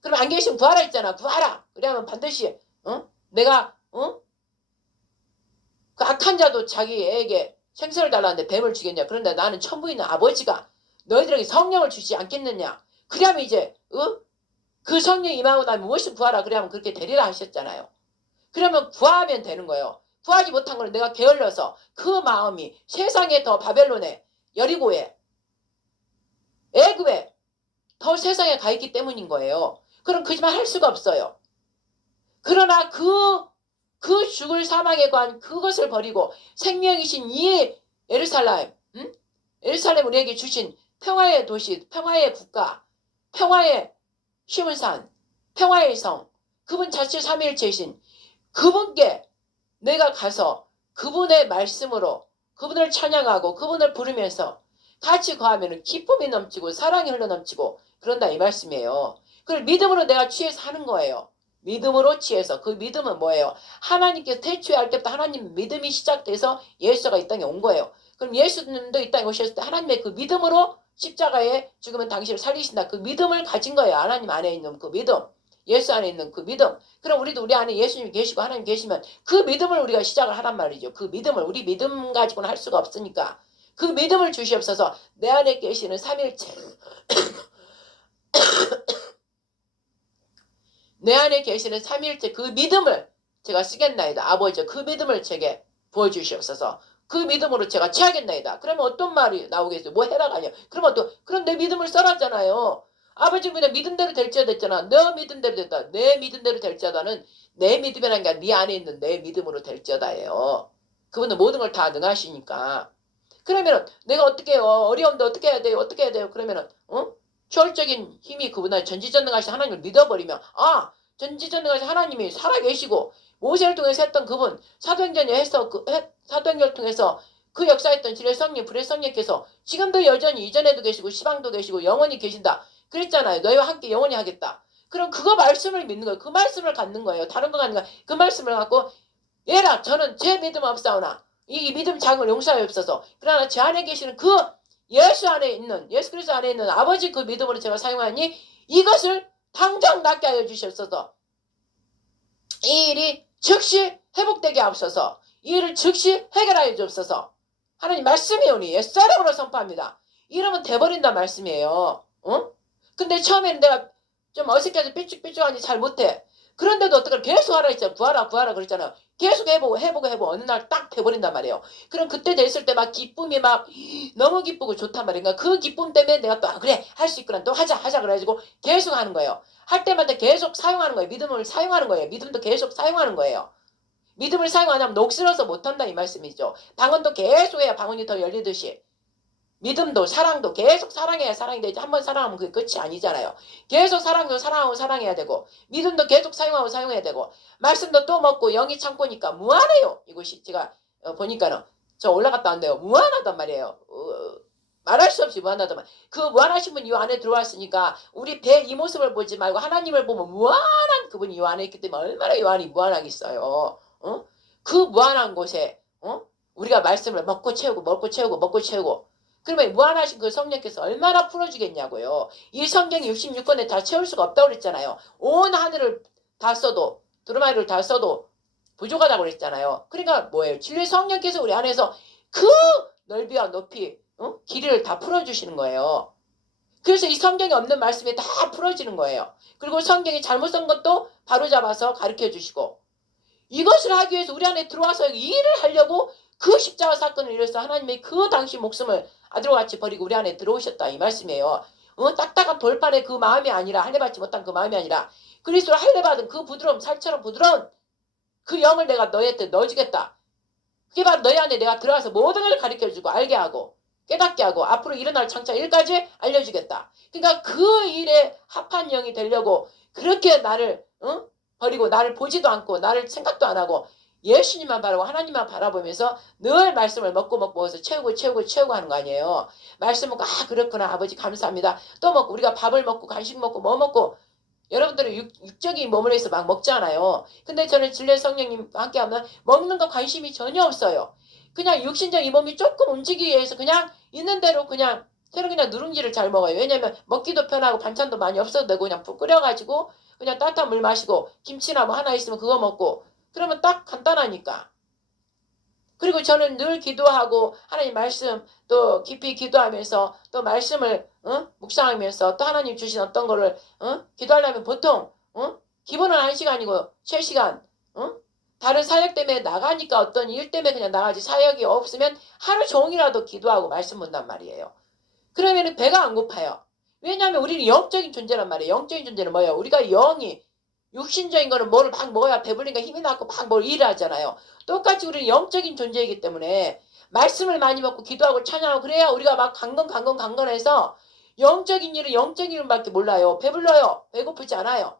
그럼 안 계시면 구하라 있잖아. 구하라. 그러면 반드시 내가 그 악한 자도 자기 애에게 생선을 달라는데 뱀을 주겠냐. 그런데 나는 천부 있는 아버지가 너희들에게 성령을 주지 않겠느냐. 그러면 이제 그 성령이 임하고 나면 무엇을 구하라. 그러면 그렇게 되리라 하셨잖아요. 그러면 구하면 되는 거예요. 구하지 못한 거는 내가 게을러서 그 마음이 세상에 더 바벨론에 여리고에 애굽에 더 세상에 가 있기 때문인 거예요. 그럼 거짓말 할 수가 없어요. 그러나 그 죽을 사망에 관한 그것을 버리고 생명이신 이 예루살렘, 예루살렘 우리에게 주신 평화의 도시, 평화의 국가, 평화의 쉬운 산, 평화의 성, 그분 자체 삼위일체이신 그분께 내가 가서 그분의 말씀으로 그분을 찬양하고 그분을 부르면서 같이 거하면 기쁨이 넘치고 사랑이 흘러넘치고 그런다 이 말씀이에요. 그걸 믿음으로 내가 취해서 하는 거예요. 믿음으로 취해서. 그 믿음은 뭐예요? 하나님께서 태초에 때부터 하나님 믿음이 시작돼서 예수가 이 땅에 온 거예요. 그럼 예수님도 이 땅에 오셨을 때 하나님의 그 믿음으로 십자가에 죽으면 당신을 살리신다. 그 믿음을 가진 거예요. 하나님 안에 있는 그 믿음. 예수 안에 있는 그 믿음. 그럼 우리도 우리 안에 예수님이 계시고 하나님 계시면 그 믿음을 우리가 시작을 하란 말이죠. 그 믿음을. 우리 믿음 가지고는 할 수가 없으니까. 그 믿음을 주시옵소서. 내 안에 계시는 삼일체 내 안에 계시는 삼일체 그 믿음을 제가 쓰겠나이다. 아버지 그 믿음을 제게 부어주시옵소서. 그 믿음으로 제가 취하겠나이다. 그러면 어떤 말이 나오겠어요? 뭐 해라가 아니야. 그럼 내 믿음을 써라잖아요. 아버지 그냥 믿음대로 될지어다 됐잖아. 너 믿음대로 됐다. 내 믿음대로 될지어다는 내 믿음이라는 게 네 안에 있는 내 믿음으로 될지어다예요. 그분은 모든 걸 다 능하시니까. 그러면 내가 어떻게 해요? 어려운데 어떻게 해야 돼요? 어떻게 해야 돼요? 그러면은 초월적인 힘이 그분의 전지전능하신 하나님을 믿어버리면 전지전능하신 하나님이 살아계시고 모세를 통해서 했던 그분 사도행전에 해서 사도행전을 통해서 그 역사했던 진의 성령 불의 성령께서 지금도 여전히 이전에도 계시고 시방도 계시고 영원히 계신다. 그랬잖아요. 너희와 함께 영원히 하겠다. 그럼 그거 말씀을 믿는 거예요. 그 말씀을 갖는 거예요. 다른 거 갖는 거예요. 그 말씀을 갖고 얘라 저는 제 믿음 없사오나 이 믿음 작은 용서하옵소서. 그러나 제 안에 계시는 그 예수 안에 있는 예수 그리스도 안에 있는 아버지 그 믿음으로 제가 사용하니 이것을 당장 낫게 하여 주셨소서. 이 일이 즉시 회복되게 하옵소서. 이 일을 즉시 해결하여 주옵소서. 하나님 말씀이 오니 옛사람으로 선포합니다. 이러면 돼버린다 말씀이에요. 근데 처음에는 내가 좀 어색해서 삐죽삐죽하니 잘 못해. 그런데도 어떡해 계속 하라 했잖아. 구하라 그랬잖아. 계속 해보고 어느 날 딱 돼버린단 말이에요. 그럼 그때 됐을 때 막 기쁨이 막 너무 기쁘고 좋단 말이에요. 그러니까 그 기쁨 때문에 내가 또 그래 할 수 있구나 또 하자 그래가지고 계속 하는 거예요. 할 때마다 계속 사용하는 거예요. 믿음을 사용하는 거예요. 믿음도 계속 사용하는 거예요. 믿음을 사용 안 하면 녹슬어서 못한다 이 말씀이죠. 방언도 계속 해야 방언이 더 열리듯이 믿음도 사랑도 계속 사랑해야 사랑이 되지. 한번 사랑하면 그게 끝이 아니잖아요. 계속 사랑도 사랑하고 사랑해야 되고 믿음도 계속 사용하고 사용해야 되고 말씀도 또 먹고 영이 창고니까 무한해요. 이것이 제가 보니까는 저 올라갔다 왔는데요. 무한하단 말이에요. 말할 수 없이 무한하단 말이에요. 그 무한하신 분이 이 안에 들어왔으니까 우리 배 이 모습을 보지 말고 하나님을 보면 무한한 그분이 이 안에 있기 때문에 얼마나 이 안이 무한하겠어요. 그 무한한 곳에 우리가 말씀을 먹고 채우고 먹고 채우고 먹고 채우고 그러면 무한하신 그 성령께서 얼마나 풀어주겠냐고요. 이 성경이 66권에 다 채울 수가 없다고 그랬잖아요. 온 하늘을 다 써도 두루마리를 다 써도 부족하다고 그랬잖아요. 그러니까 뭐예요? 진리의 성령께서 우리 안에서 그 넓이와 높이 길이를 다 풀어주시는 거예요. 그래서 이 성경에 없는 말씀이 다 풀어지는 거예요. 그리고 성경이 잘못 쓴 것도 바로잡아서 가르쳐주시고 이것을 하기 위해서 우리 안에 들어와서 일을 하려고 그 십자가 사건을 이뤄서 하나님의 그 당시 목숨을 아들과 같이 버리고 우리 안에 들어오셨다 이 말씀이에요. 딱딱한 돌판의 그 마음이 아니라 할례받지 못한 그 마음이 아니라 그리스도로 할례받은 그 부드러움 살처럼 부드러운 그 영을 내가 너희한테 넣어주겠다. 그게 바로 너희 안에 내가 들어와서 모든 걸 가르쳐주고 알게 하고 깨닫게 하고 앞으로 일어날 장차 일까지 알려주겠다. 그러니까 그 일에 합한 영이 되려고 그렇게 나를 버리고 나를 보지도 않고 나를 생각도 안 하고 예수님만 바라고 하나님만 바라보면서 늘 말씀을 먹고 먹어서 채우고 채우고 채우고 하는 거 아니에요. 말씀 먹고 그렇구나 아버지 감사합니다. 또 먹고 우리가 밥을 먹고 간식 먹고 뭐 먹고 여러분들은 육적인 몸을 해서 막 먹잖아요. 근데 저는 진리의 성령님과 함께하면 먹는 거 관심이 전혀 없어요. 그냥 육신적 이 몸이 조금 움직이기 위해서 그냥 있는 대로 그냥 새로 그냥 누룽지를 잘 먹어요. 왜냐면 먹기도 편하고 반찬도 많이 없어도 되고 그냥 푹 끓여가지고 그냥 따뜻한 물 마시고 김치나 뭐 하나 있으면 그거 먹고 그러면 딱 간단하니까. 그리고 저는 늘 기도하고 하나님 말씀 또 깊이 기도하면서 또 말씀을 묵상하면서 또 하나님 주신 어떤 거를 기도하려면 보통 기본은 1시간이고 3시간 다른 사역 때문에 나가니까 어떤 일 때문에 그냥 나가지 사역이 없으면 하루 종일이라도 기도하고 말씀 본단 말이에요. 그러면 배가 안 고파요. 왜냐하면 우리는 영적인 존재란 말이에요. 영적인 존재는 뭐예요? 우리가 영이 육신적인 거는 뭐를 막 먹어야 배부르니까 힘이 나고 막 뭘 일을 하잖아요. 똑같이 우리는 영적인 존재이기 때문에 말씀을 많이 먹고 기도하고 찬양하고 그래야 우리가 막 강건해서 영적인 일은 영적인 일밖에 몰라요. 배불러요. 배고프지 않아요.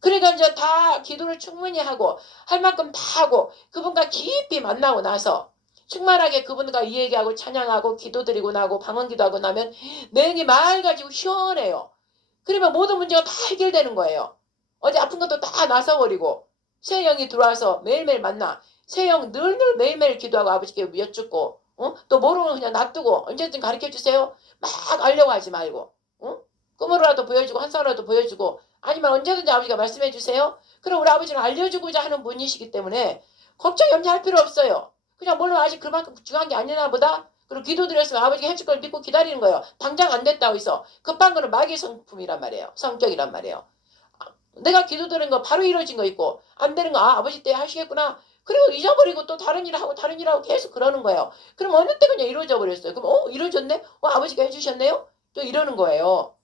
그러니까 이제 다 기도를 충분히 하고 할 만큼 다 하고 그분과 깊이 만나고 나서 충만하게 그분과 이 얘기하고 찬양하고 기도드리고 나고 방언기도하고 나면 내 영이 맑아지고 시원해요. 그러면 모든 문제가 다 해결되는 거예요. 어디 아픈 것도 다 나서버리고 새 영이 들어와서 매일매일 만나 새 영 늘 매일매일 기도하고 아버지께 여쭙고 또 모르는 거 그냥 놔두고 언제든 가르쳐주세요. 막 알려고 하지 말고 꿈으로라도 보여주고 환상으로라도 보여주고 아니면 언제든지 아버지가 말씀해 주세요. 그럼 우리 아버지는 알려주고자 하는 분이시기 때문에 걱정 염려할 필요 없어요. 그냥 물론 아직 그만큼 중요한 게 아니나 보다. 그리고 기도드렸으면 아버지가 해줄 걸 믿고 기다리는 거예요. 당장 안 됐다고 해서 급한 거는 마귀의 성품이란 말이에요. 성격이란 말이에요. 내가 기도드린 거 바로 이루어진 거 있고 안 되는 거 아버지 때 하시겠구나. 그리고 잊어버리고 또 다른 일을 하고 다른 일을 하고 계속 그러는 거예요. 그럼 어느 때 그냥 이루어져 버렸어요. 그럼 이루어졌네? 아버지가 해주셨네요? 또 이러는 거예요.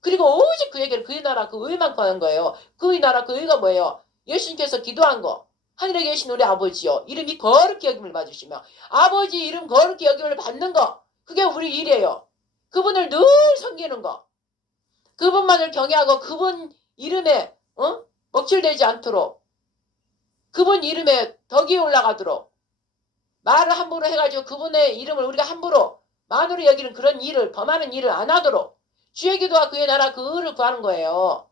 그리고 오직 그 얘기를 그의 나라 그 의만 구하는 거예요. 그의 나라 그 의가 뭐예요? 예수님께서 기도한 거. 하늘에 계신 우리 아버지요. 이름이 거룩히 여김을 받으시며 아버지 이름 거룩히 여김을 받는 거. 그게 우리 일이에요. 그분을 늘 섬기는 거. 그분만을 경외하고 그분 이름에 먹칠되지 않도록 그분 이름에 덕이 올라가도록 말을 함부로 해가지고 그분의 이름을 우리가 함부로 만으로 여기는 그런 일을 범하는 일을 안 하도록 주의 기도와 그의 나라 그 의를 구하는 거예요.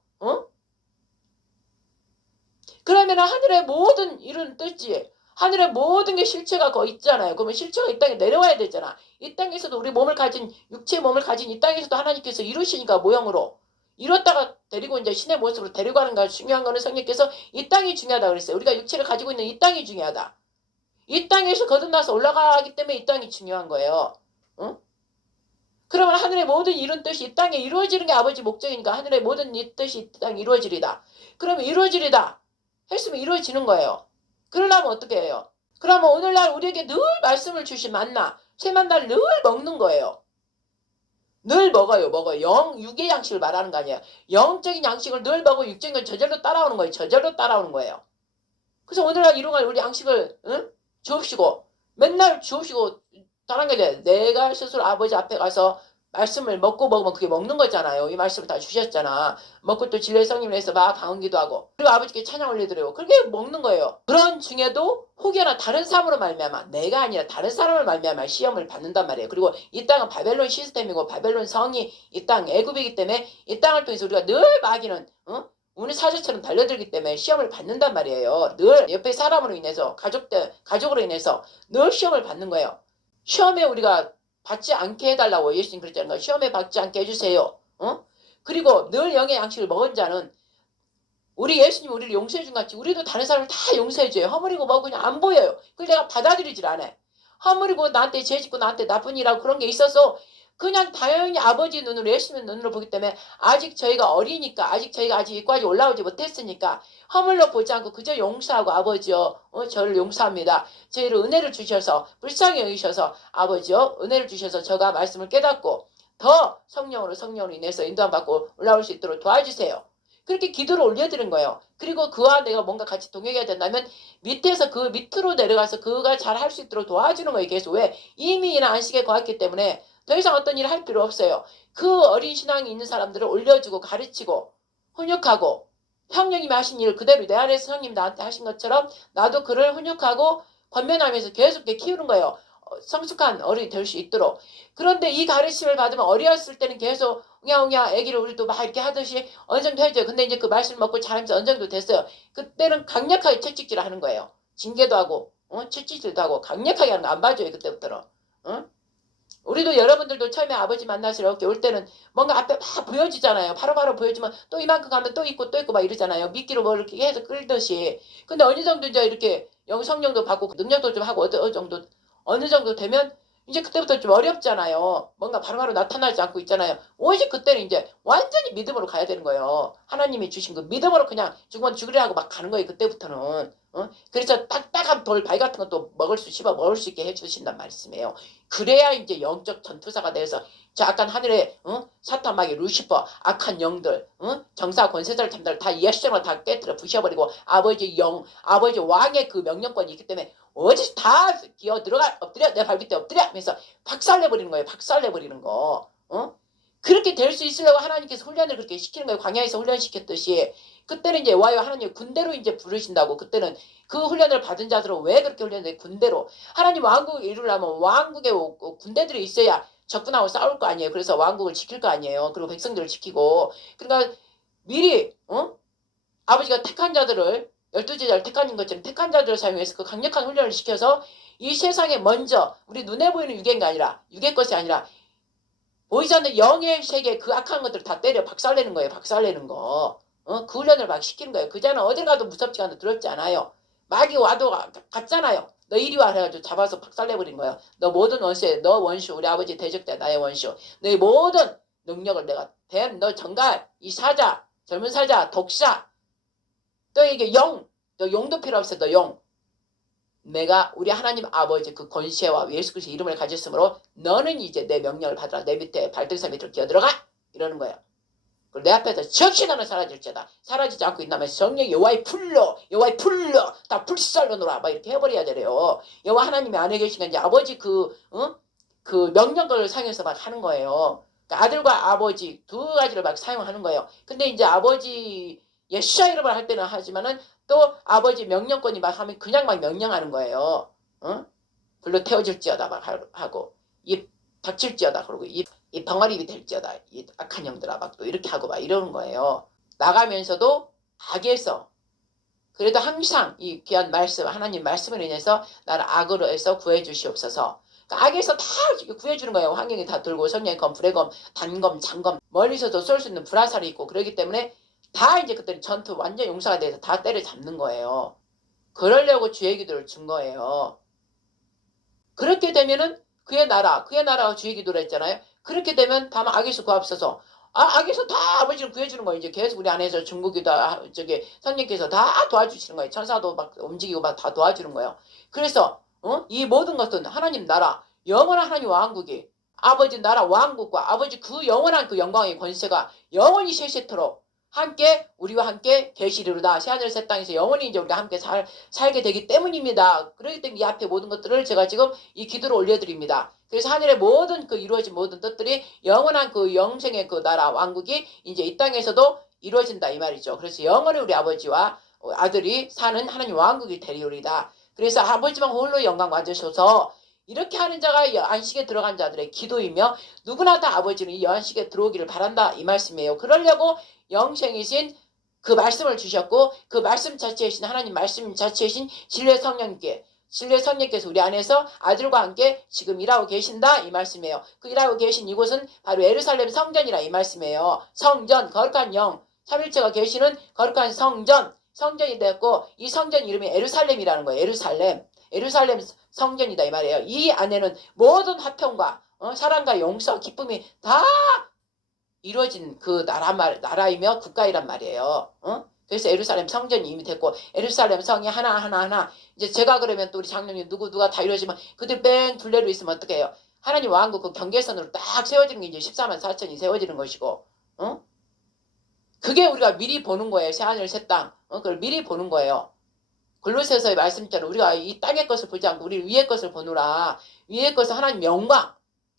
그러면 하늘의 모든 일은 뜻지. 하늘의 모든 게 실체가 거기 있잖아요. 그러면 실체가 이 땅에 내려와야 되잖아. 이 땅에서도 우리 몸을 가진 육체 몸을 가진 이 땅에서도 하나님께서 이루시니까 모형으로 이뤘다가 데리고 이제 신의 모습으로 데리고 가는 거 중요한 거는 성령께서 이 땅이 중요하다 그랬어요. 우리가 육체를 가지고 있는 이 땅이 중요하다. 이 땅에서 거듭나서 올라가기 때문에 이 땅이 중요한 거예요. 그러면 하늘의 모든 이룬 뜻이 이 땅에 이루어지는 게 아버지 목적이니까 하늘의 모든 이 뜻이 이 땅에 이루어지리다. 그러면 이루어지리다 했으면 이루어지는 거예요. 그러려면 어떻게 해요? 그러면 오늘날 우리에게 늘 말씀을 주신 만나 새만날 늘 먹는 거예요. 늘 먹어요. 육의 양식을 말하는 거 아니에요. 영적인 양식을 늘 먹고 육적인 건 저절로 따라오는 거예요. 저절로 따라오는 거예요. 그래서 오늘날 일용할 우리 양식을 주옵시고 맨날 주옵시고 다른 게 내가 스스로 아버지 앞에 가서 말씀을 먹고 먹으면 그게 먹는 거잖아요. 이 말씀을 다 주셨잖아. 먹고 또 진리의 성령을 해서 막 강기도 하고 그리고 아버지께 찬양 올려드려요. 그게 먹는 거예요. 그런 중에도 혹여나 다른 사람으로 말미암아 내가 아니라 다른 사람을 말미암아 시험을 받는단 말이에요. 그리고 이 땅은 바벨론 시스템이고 바벨론 성이 이 땅 애굽이기 때문에 이 땅을 통해서 우리가 늘 마귀는 우리 사자처럼 달려들기 때문에 시험을 받는단 말이에요. 늘 옆에 사람으로 인해서 가족으로 인해서 늘 시험을 받는 거예요. 시험에 우리가 받지 않게 해달라고 예수님 그랬잖아요. 시험에 받지 않게 해주세요. 그리고 늘 영의 양식을 먹은 자는 우리 예수님 우리를 용서해 준 같이 우리도 다른 사람을 다 용서해 줘요. 허물이고 뭐 그냥 안 보여요. 그걸 내가 받아들이질 않아. 허물이고 나한테 죄짓고 나한테 나쁜 일하고 그런 게 있어서 그냥 당연히 아버지 눈으로 예수님 눈으로 보기 때문에 아직 저희가 어리니까 아직 저희가 아직 이까지 올라오지 못했으니까 허물로 보지 않고 그저 용서하고 아버지요 저를 용서합니다. 저희를 은혜를 주셔서 불쌍히 여기셔서 아버지요 은혜를 주셔서 저가 말씀을 깨닫고 더 성령으로 인해서 인도함 받고 올라올 수 있도록 도와주세요. 그렇게 기도를 올려드린 거예요. 그리고 그와 내가 뭔가 같이 동행해야 된다면 밑에서 그 밑으로 내려가서 그가 잘 할 수 있도록 도와주는 거예요. 계속 왜? 이미 이나 안식에 거했기 때문에 더 이상 어떤 일을 할 필요 없어요. 그 어린 신앙이 있는 사람들을 올려주고 가르치고 훈육하고 성령님이 하신 일 그대로 내 안에서 성령님 나한테 하신 것처럼 나도 그를 훈육하고 권면하면서 계속 키우는 거예요. 성숙한 어른이 될 수 있도록. 그런데 이 가르침을 받으면 어렸을 때는 계속 웅야웅야 애기를 우리도 막 이렇게 하듯이 어느 정도 해줘요. 근데 이제 그 말씀을 먹고 자라면서 어느 정도 됐어요. 그때는 강력하게 채찍질을 하는 거예요. 징계도 하고 채찍질도 하고 강력하게 하는 거 안 봐줘요. 그때부터는. 우리도 여러분들도 처음에 아버지 만나시러 이렇게 올 때는 뭔가 앞에 막 보여주잖아요. 바로바로 보여주면 또 이만큼 가면 또 있고 막 이러잖아요. 미끼로 뭐 이렇게 해서 끌듯이. 근데 어느 정도 이제 이렇게 성령도 받고 능력도 좀 하고 어느 정도 되면 이제 그때부터 좀 어렵잖아요. 뭔가 바로바로 나타나지 않고 있잖아요. 오직 그때는 이제 완전히 믿음으로 가야 되는 거예요. 하나님이 주신 그 믿음으로 그냥 죽으면 죽으려 하고 막 가는 거예요. 그때부터는. 그래서 딱딱한 돌 바위 같은 것도 씹어 먹을 수 있게 해주신단 말씀이에요. 그래야 이제 영적 전투사가 돼서 저 악한 하늘에 사탄 마귀 루시퍼 악한 영들 정사 권세자를 참들 다 예수님을 다 깨뜨려 부셔버리고 아버지 왕의 그 명령권이 있기 때문에 어디서 다 기어 들어가 엎드려 내 발 밑에 엎드려 하면서 박살내버리는 거예요. 박살내버리는 거. 그렇게 될 수 있으려고 하나님께서 훈련을 그렇게 시키는 거예요. 광야에서 훈련시켰듯이. 그때는 이제 와요. 하나님 군대로 이제 부르신다고. 그때는 그 훈련을 받은 자들은 왜 그렇게 훈련돼? 군대로. 하나님 왕국을 이루려면 왕국에 군대들이 있어야 적군하고 싸울 거 아니에요. 그래서 왕국을 지킬 거 아니에요. 그리고 백성들을 지키고. 그러니까 미리 아버지가 택한 자들을 12제자를 택한 것처럼 택한 자들을 사용해서 그 강력한 훈련을 시켜서 이 세상에 먼저 우리 눈에 보이는 육의 아니라 육의 것이 아니라 보이지 않는 영의 세계 그 악한 것들을 다 때려 박살내는 거예요. 박살내는 거. 그 훈련을 막 시키는 거예요. 그자는 어딜 가도 무섭지 않아 두렵지 않아요. 마귀 와도 갔잖아요. 너 이리 와 해가지고 잡아서 박살내버린 거예요. 너 모든 원수에 너 원수 우리 아버지 대적대 나의 원수 너의 모든 능력을 내가 너 정갈 이 사자 젊은 사자 독사 또 이게 너 용도 필요 없어 너 용. 내가 우리 하나님 아버지 그 권세와 예수 그리스도의 이름을 가졌으므로 너는 이제 내 명령을 받으라. 내 밑에 발등상 밑으로 기어들어가. 이러는 거예요. 그리고 내 앞에서 즉시 너는 사라질지어다. 사라지지 않고 있나면 성령 여호와의 풀로 다 불살로 놀아. 막 이렇게 해버려야 되래요. 여호와 하나님이 안에 계시면 이제 아버지 그 명령을 사용해서 막 하는 거예요. 그러니까 아들과 아버지 두 가지를 막 사용하는 거예요. 근데 이제 아버지 예수야 이름을 할 때는 하지만은 또 아버지 명령권이 막 하면 그냥 막 명령하는 거예요. 불로 태워질지어다 막 하고 입 닥칠지어다 그러고 입 벙어리가 될지어다 이 악한 영들아 막 또 이렇게 하고 막 이러는 거예요. 나가면서도 악에서 그래도 항상 이 귀한 말씀 하나님 말씀을 인해서 나를 악으로 해서 구해 주시옵소서. 그러니까 악에서 다 구해주는 거예요. 환경이 다 들고 성령의 검, 불의 검, 단검, 장검 멀리서도 쏠 수 있는 불화살이 있고 그러기 때문에 다 이제 그때는 전투 완전 용사가 돼서 다 때려잡는 거예요. 그러려고 주의 기도를 준 거예요. 그렇게 되면은 그의 나라가 주의 기도를 했잖아요. 그렇게 되면 다만 악에서 구하옵소서. 악에서 다 아버지를 구해주는 거예요. 이제 계속 우리 안에서 중국이도 성령께서 다 도와주시는 거예요. 천사도 막 움직이고 막 다 도와주는 거예요. 그래서 이 모든 것은 하나님 나라 영원한 하나님 왕국이 아버지 나라 왕국과 아버지 그 영원한 그 영광의 권세가 영원히 세세토록 함께 우리와 함께 계시리로다. 새하늘 새 땅에서 영원히 이제 우리가 함께 살게 되기 때문입니다. 그렇기 때문에 이 앞에 모든 것들을 제가 지금 이 기도로 올려드립니다. 그래서 하늘의 모든 그 이루어진 모든 뜻들이 영원한 그 영생의 그 나라 왕국이 이제 이 땅에서도 이루어진다 이 말이죠. 그래서 영원히 우리 아버지와 아들이 사는 하나님 왕국이 되리오리다. 그래서 아버지만 홀로 영광 받으셔서 이렇게 하는 자가 안식에 들어간 자들의 기도이며 누구나 다 아버지는 이 안식에 들어오기를 바란다 이 말씀이에요. 그러려고 영생이신 그 말씀을 주셨고 그 말씀 자체이신 하나님 말씀 자체이신 진리의 성령께 진리의 성령께서 우리 안에서 아들과 함께 지금 일하고 계신다 이 말씀이에요. 그 일하고 계신 이곳은 바로 예루살렘 성전이라 이 말씀이에요. 성전 거룩한 영 삼일체가 계시는 거룩한 성전이 되었고 이 성전 이름이 예루살렘이라는 거예요. 예루살렘 성전이다 이 말이에요. 이 안에는 모든 화평과 사랑과 용서 기쁨이 다 이루어진 그 나라이며 국가이란 말이에요. 그래서 예루살렘 성전이 이미 됐고 예루살렘 성이 하나 이제 제가 그러면 또 우리 장로님 누가 다 이루어지면 그들 뺑 둘레로 있으면 어떻게 해요? 하나님 왕국 그 경계선으로 딱 세워지는 게 이제 14만 4천이 세워지는 것이고 그게 우리가 미리 보는 거예요. 새하늘 새 땅. 그걸 미리 보는 거예요. 골로새서의 말씀처럼 우리가 이 땅의 것을 보지 않고 우리 위의 것을 보느라 위의 것은 하나님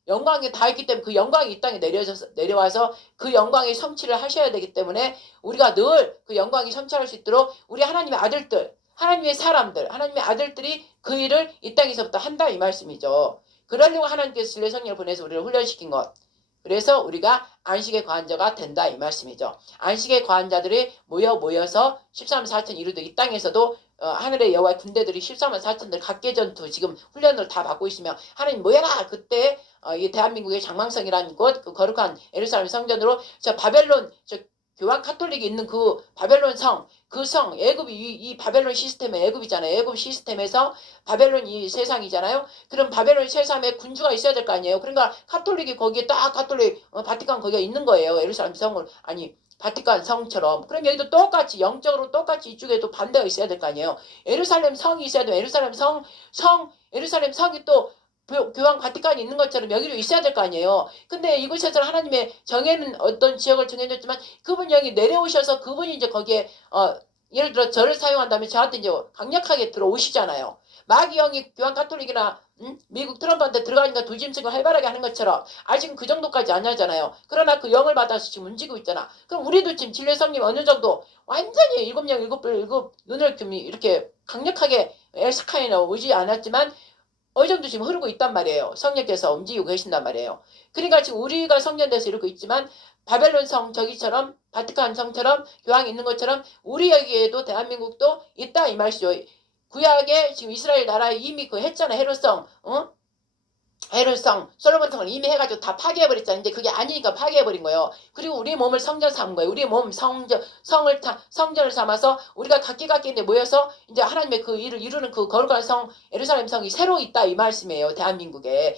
영광이 다 있기 때문에 그 영광이 이 땅에 내려와서 그 영광의 성취를 하셔야 되기 때문에 우리가 늘 그 영광이 성취할 수 있도록 우리 하나님의 아들들, 하나님의 사람들, 하나님의 아들들이 그 일을 이 땅에서부터 한다 이 말씀이죠. 그러려고 하나님께서 진리의 성령을 보내서 우리를 훈련시킨 것. 그래서 우리가 안식의 거한자가 된다 이 말씀이죠. 안식의 거한자들이 모여서 13만 4천 이루도 이 땅에서도 하늘의 여호와의 군대들이 14만 4천들 각계전투 지금 훈련을 다 받고 있으며 하나님 모여라 그때 이 대한민국의 장망성이라는 곳 그 거룩한 예루살렘 성전으로 저 바벨론 저 교황 카톨릭이 있는 그 바벨론 그 성 애굽이 이 바벨론 시스템의 애굽이잖아요. 애굽 시스템에서 바벨론 이 세상이잖아요. 그럼 바벨론 세상에 군주가 있어야 될 거 아니에요. 그러니까 카톨릭이 거기에 딱 카톨릭 바티칸 거기가 있는 거예요. 예루살렘 성을 아니 바티칸 성처럼. 그럼 여기도 똑같이 영적으로 똑같이 이쪽에도 반대가 있어야 될 거 아니에요. 예루살렘 성이 있어야 돼요. 예루살렘 성이 또 교황 바티칸이 있는 것처럼 여기로 있어야 될 거 아니에요. 근데 이곳에서 하나님의 정해는 어떤 지역을 정해줬지만 그분 여기 내려오셔서 그분이 이제 거기에 예를 들어 저를 사용한다면 저한테 이제 강력하게 들어오시잖아요. 마귀 영이 교황 카톨릭이나 미국 트럼프한테 들어가니까 두짐승을 활발하게 하는 것처럼 아직은 그 정도까지 안 하잖아요. 그러나 그 영을 받아서 지금 움직이고 있잖아. 그럼 우리도 지금 진리의 성령 어느 정도 완전히 일곱 눈을 좀 이렇게 강력하게 엘스카이나 오지 않았지만 어느 정도 지금 흐르고 있단 말이에요. 성령께서 움직이고 계신단 말이에요. 그러니까 지금 우리가 성전돼서 이러고 있지만 바벨론 성 저기처럼 바티칸 성처럼 교황이 있는 것처럼 우리 여기에도 대한민국도 있다 이 말이죠. 구약에 지금 이스라엘 나라에 이미 그 했잖아. 헤롯성 솔로몬 성을 이미 해가지고 다 파괴해버렸잖아. 근데 그게 아니니까 파괴해버린 거예요. 그리고 우리 몸을 성전 삼은 거예요. 우리 몸 성전을 삼아서 우리가 각기인데 모여서 이제 하나님의 그 일을 이루는 그 거룩한 성 예루살렘 성이 새로 있다 이 말씀이에요. 대한민국에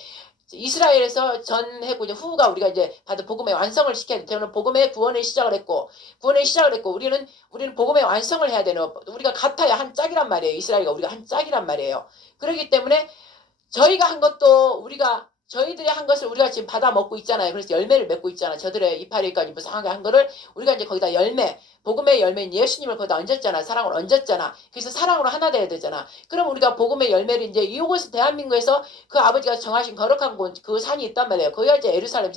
이스라엘에서 전했고 이제 후가 우리가 이제 받은 복음의 완성을 시켜야 돼요. 복음의 구원의 시작을 했고 우리는 복음의 완성을 해야 되는 우리가 같아야 한 짝이란 말이에요. 이스라엘과 우리가 한 짝이란 말이에요. 그렇기 때문에 저희가 한 것도 저희들이 한 것을 우리가 지금 받아 먹고 있잖아요. 그래서 열매를 맺고 있잖아. 저들의 이파리까지 무상하게 한 거를 우리가 이제 거기다 복음의 열매인 예수님을 거기다 얹었잖아. 사랑을 얹었잖아. 그래서 사랑으로 하나 돼야 되잖아. 그럼 우리가 복음의 열매를 이제 이곳에서 대한민국에서 그 아버지가 정하신 거룩한 곳, 그 산이 있단 말이에요. 거기가 이제 새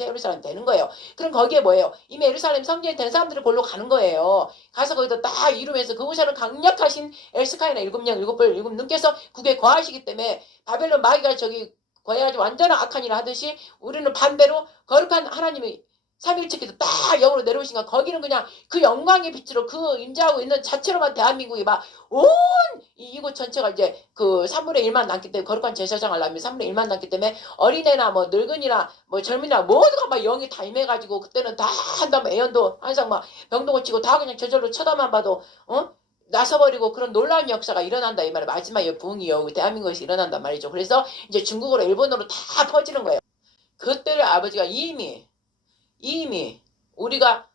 예루살렘 되는 거예요. 그럼 거기에 뭐예요? 이미 예루살렘 성전이 된 사람들이 골로 가는 거예요. 가서 거기다 딱 이루면서 그곳에는 강력하신 엘스카이나 일곱 눈께서 국에 거하시기 때문에 바벨론 마귀가 저기 거해가지고 완전한 악한 일을 하듯이 우리는 반대로 거룩한 하나님이 삼일체께서 딱 영으로 내려오신가 거기는 그냥 그 영광의 빛으로 그 임재하고 있는 자체로만 대한민국이 막 온 이곳 전체가 이제 그 3분의 1만 남기 때문에 거룩한 제사장을 낳으면 3분의 1만 남기 때문에 어린애나 뭐 늙은이나 뭐 젊은이나 모두가 막 영이 다 임해가지고 그때는 다 한다면 애연도 항상 막 병도 고치고 다 그냥 저절로 쳐다만 봐도 나서버리고 그런 놀라운 역사가 일어난다 이 말이에요. 마지막에 부흥이요 대한민국에서 일어난단 말이죠. 그래서 이제 중국으로 일본으로 다 퍼지는 거예요. 그때를 아버지가 이미 우리가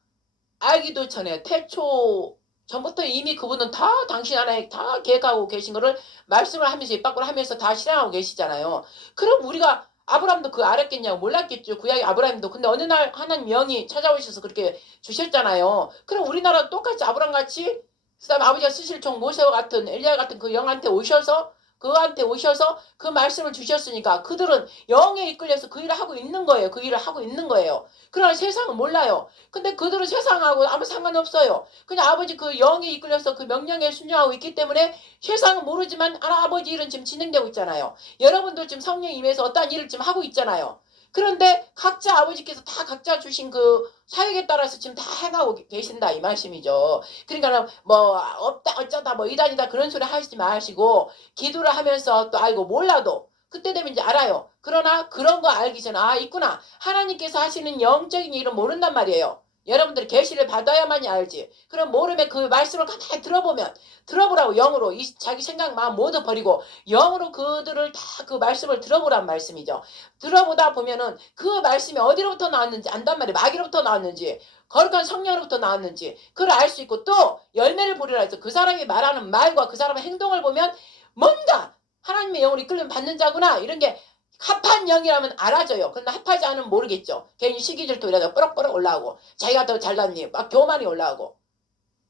알기도 전에 태초 전부터 이미 그분은 다 당신 안에 다 계획하고 계신 거를 말씀을 하면서 입 밖으로 하면서 다 실행하고 계시잖아요. 그럼 우리가 아브라함도 그거 알았겠냐고 몰랐겠죠. 구약의 아브라함도. 근데 어느 날 하나님 영이 찾아오셔서 그렇게 주셨잖아요. 그럼 우리나라 똑같이 아브라함 같이 그다음에 아버지가 쓰실 종 모세와 같은 엘리야 같은 그 영한테 오셔서 그한테 오셔서 그 말씀을 주셨으니까 그들은 영에 이끌려서 그 일을 하고 있는 거예요. 그 일을 하고 있는 거예요. 그러나 세상은 몰라요. 근데 그들은 세상하고 아무 상관없어요. 그냥 아버지 그 영에 이끌려서 그 명령에 순종하고 있기 때문에 세상은 모르지만 아버지 일은 지금 진행되고 있잖아요. 여러분도 지금 성령 임해서 어떠한 일을 지금 하고 있잖아요. 그런데 각자 아버지께서 다 각자 주신 그 사역에 따라서 지금 다 행하고 계신다 이 말씀이죠. 그러니까 뭐 없다 어쩌다 뭐 이단이다 그런 소리 하시지 마시고 기도를 하면서 또 알고 몰라도 그때 되면 이제 알아요. 그러나 그런 거 알기 전에 아 있구나. 하나님께서 하시는 영적인 일은 모른단 말이에요. 여러분들이 계시를 받아야만이 알지. 그럼 모르면 그 말씀을 가만히 들어보면 들어보라고 영으로 자기 생각 마음 모두 버리고 영으로 그들을 다 그 말씀을 들어보란 말씀이죠. 들어보다 보면은 그 말씀이 어디로부터 나왔는지 안단 말이에요. 마귀로부터 나왔는지 거룩한 성령으로부터 나왔는지 그걸 알 수 있고 또 열매를 보리라 해서 그 사람이 말하는 말과 그 사람의 행동을 보면 뭔가 하나님의 영을 이끌림 받는 자구나 이런 게 합한 영이라면 알아져요. 그러나 합하지 않으면 모르겠죠. 괜히 시기질투 이러다 뽀록뽀록 올라오고 자기가 더 잘났니 막 교만이 올라오고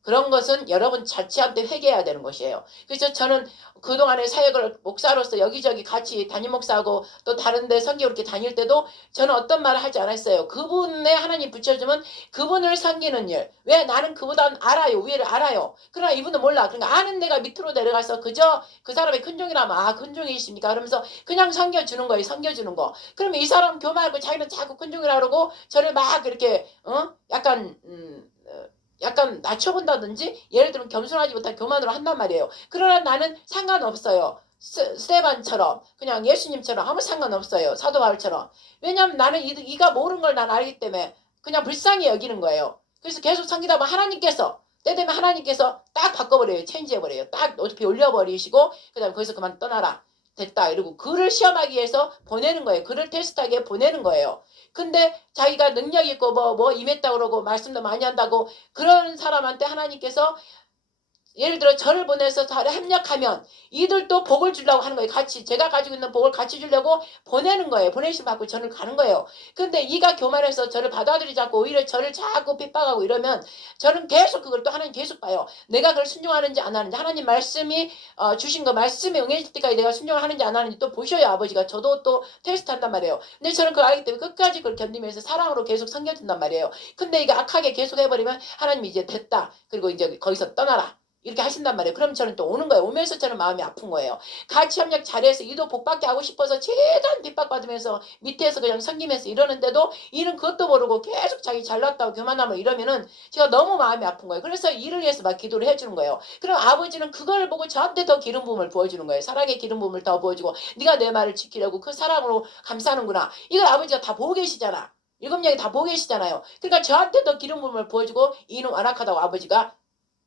그런 것은 여러분 자체한테 회개해야 되는 것이에요. 그래서 저는 그동안의 사역을 목사로서 여기저기 같이 담임 목사하고 또 다른 데 선교 이렇게 다닐 때도 저는 어떤 말을 하지 않았어요. 그분에 하나님 붙여주면 그분을 섬기는 일. 왜 나는 그보다는 알아요. 위를 알아요. 그러나 이분은 몰라. 그러니까 아는 데가 밑으로 내려가서 그저 그 사람의 큰종이라면 아 큰종이십니까? 그러면서 그냥 섬겨주는 거예요. 섬겨주는 거. 그러면 이 사람 교만하고 자기는 자꾸 큰종이라 그러고 저를 막 이렇게 약간 낮춰본다든지 예를 들면 겸손하지 못한 교만으로 한단 말이에요. 그러나 나는 상관없어요. 스테반처럼 그냥 예수님처럼 아무 상관없어요. 사도 바울처럼. 왜냐하면 나는 이가 모르는 걸 난 알기 때문에 그냥 불쌍히 여기는 거예요. 그래서 계속 섬기다 보면 하나님께서 때 되면 하나님께서 딱 바꿔버려요. 체인지해버려요. 딱 높이 올려버리시고 그 다음에 거기서 그만 떠나라. 됐다 이러고 그를 시험하기 위해서 보내는 거예요. 그를 테스트하기 위해 보내는 거예요. 근데 자기가 능력 있고 뭐 임했다 그러고 말씀도 많이 한다고 그런 사람한테 하나님께서 예를 들어 저를 보내서 저를 협력하면 이들도 복을 주려고 하는 거예요. 같이 제가 가지고 있는 복을 같이 주려고 보내는 거예요. 보내심 받고 저를 가는 거예요. 근데 이가 교만해서 저를 받아들이지 않고 오히려 저를 자꾸 핍박하고 이러면 저는 계속 그걸 또 하나님 계속 봐요. 내가 그걸 순종하는지 안 하는지 하나님 말씀이 주신 거 말씀에 응해질 때까지 내가 순종을 하는지 안 하는지 또 보셔요. 아버지가 저도 또 테스트한단 말이에요. 근데 저는 그걸 알기 때문에 끝까지 그걸 견디면서 사랑으로 계속 섬겨준단 말이에요. 근데 이게 악하게 계속 해버리면 하나님이 이제 됐다. 그리고 이제 거기서 떠나라. 이렇게 하신단 말이에요. 그럼 저는 또 오는 거예요. 오면서 저는 마음이 아픈 거예요. 같이 협력 잘해서 이도 복받게 하고 싶어서 최대한 핍박받으면서 밑에서 그냥 섬기면서 이러는데도 이는 그것도 모르고 계속 자기 잘났다고 교만하고 이러면은 제가 너무 마음이 아픈 거예요. 그래서 이를 위해서 막 기도를 해주는 거예요. 그럼 아버지는 그걸 보고 저한테 더 기름 부음을 부어주는 거예요. 사랑의 기름 부음을 더 부어주고 네가 내 말을 지키려고 그 사랑으로 감싸는구나. 이걸 아버지가 다 보고 계시잖아. 7명이 다 보고 계시잖아요. 그러니까 저한테 더 기름 부음을 부어주고 이는 완악하다고 아버지가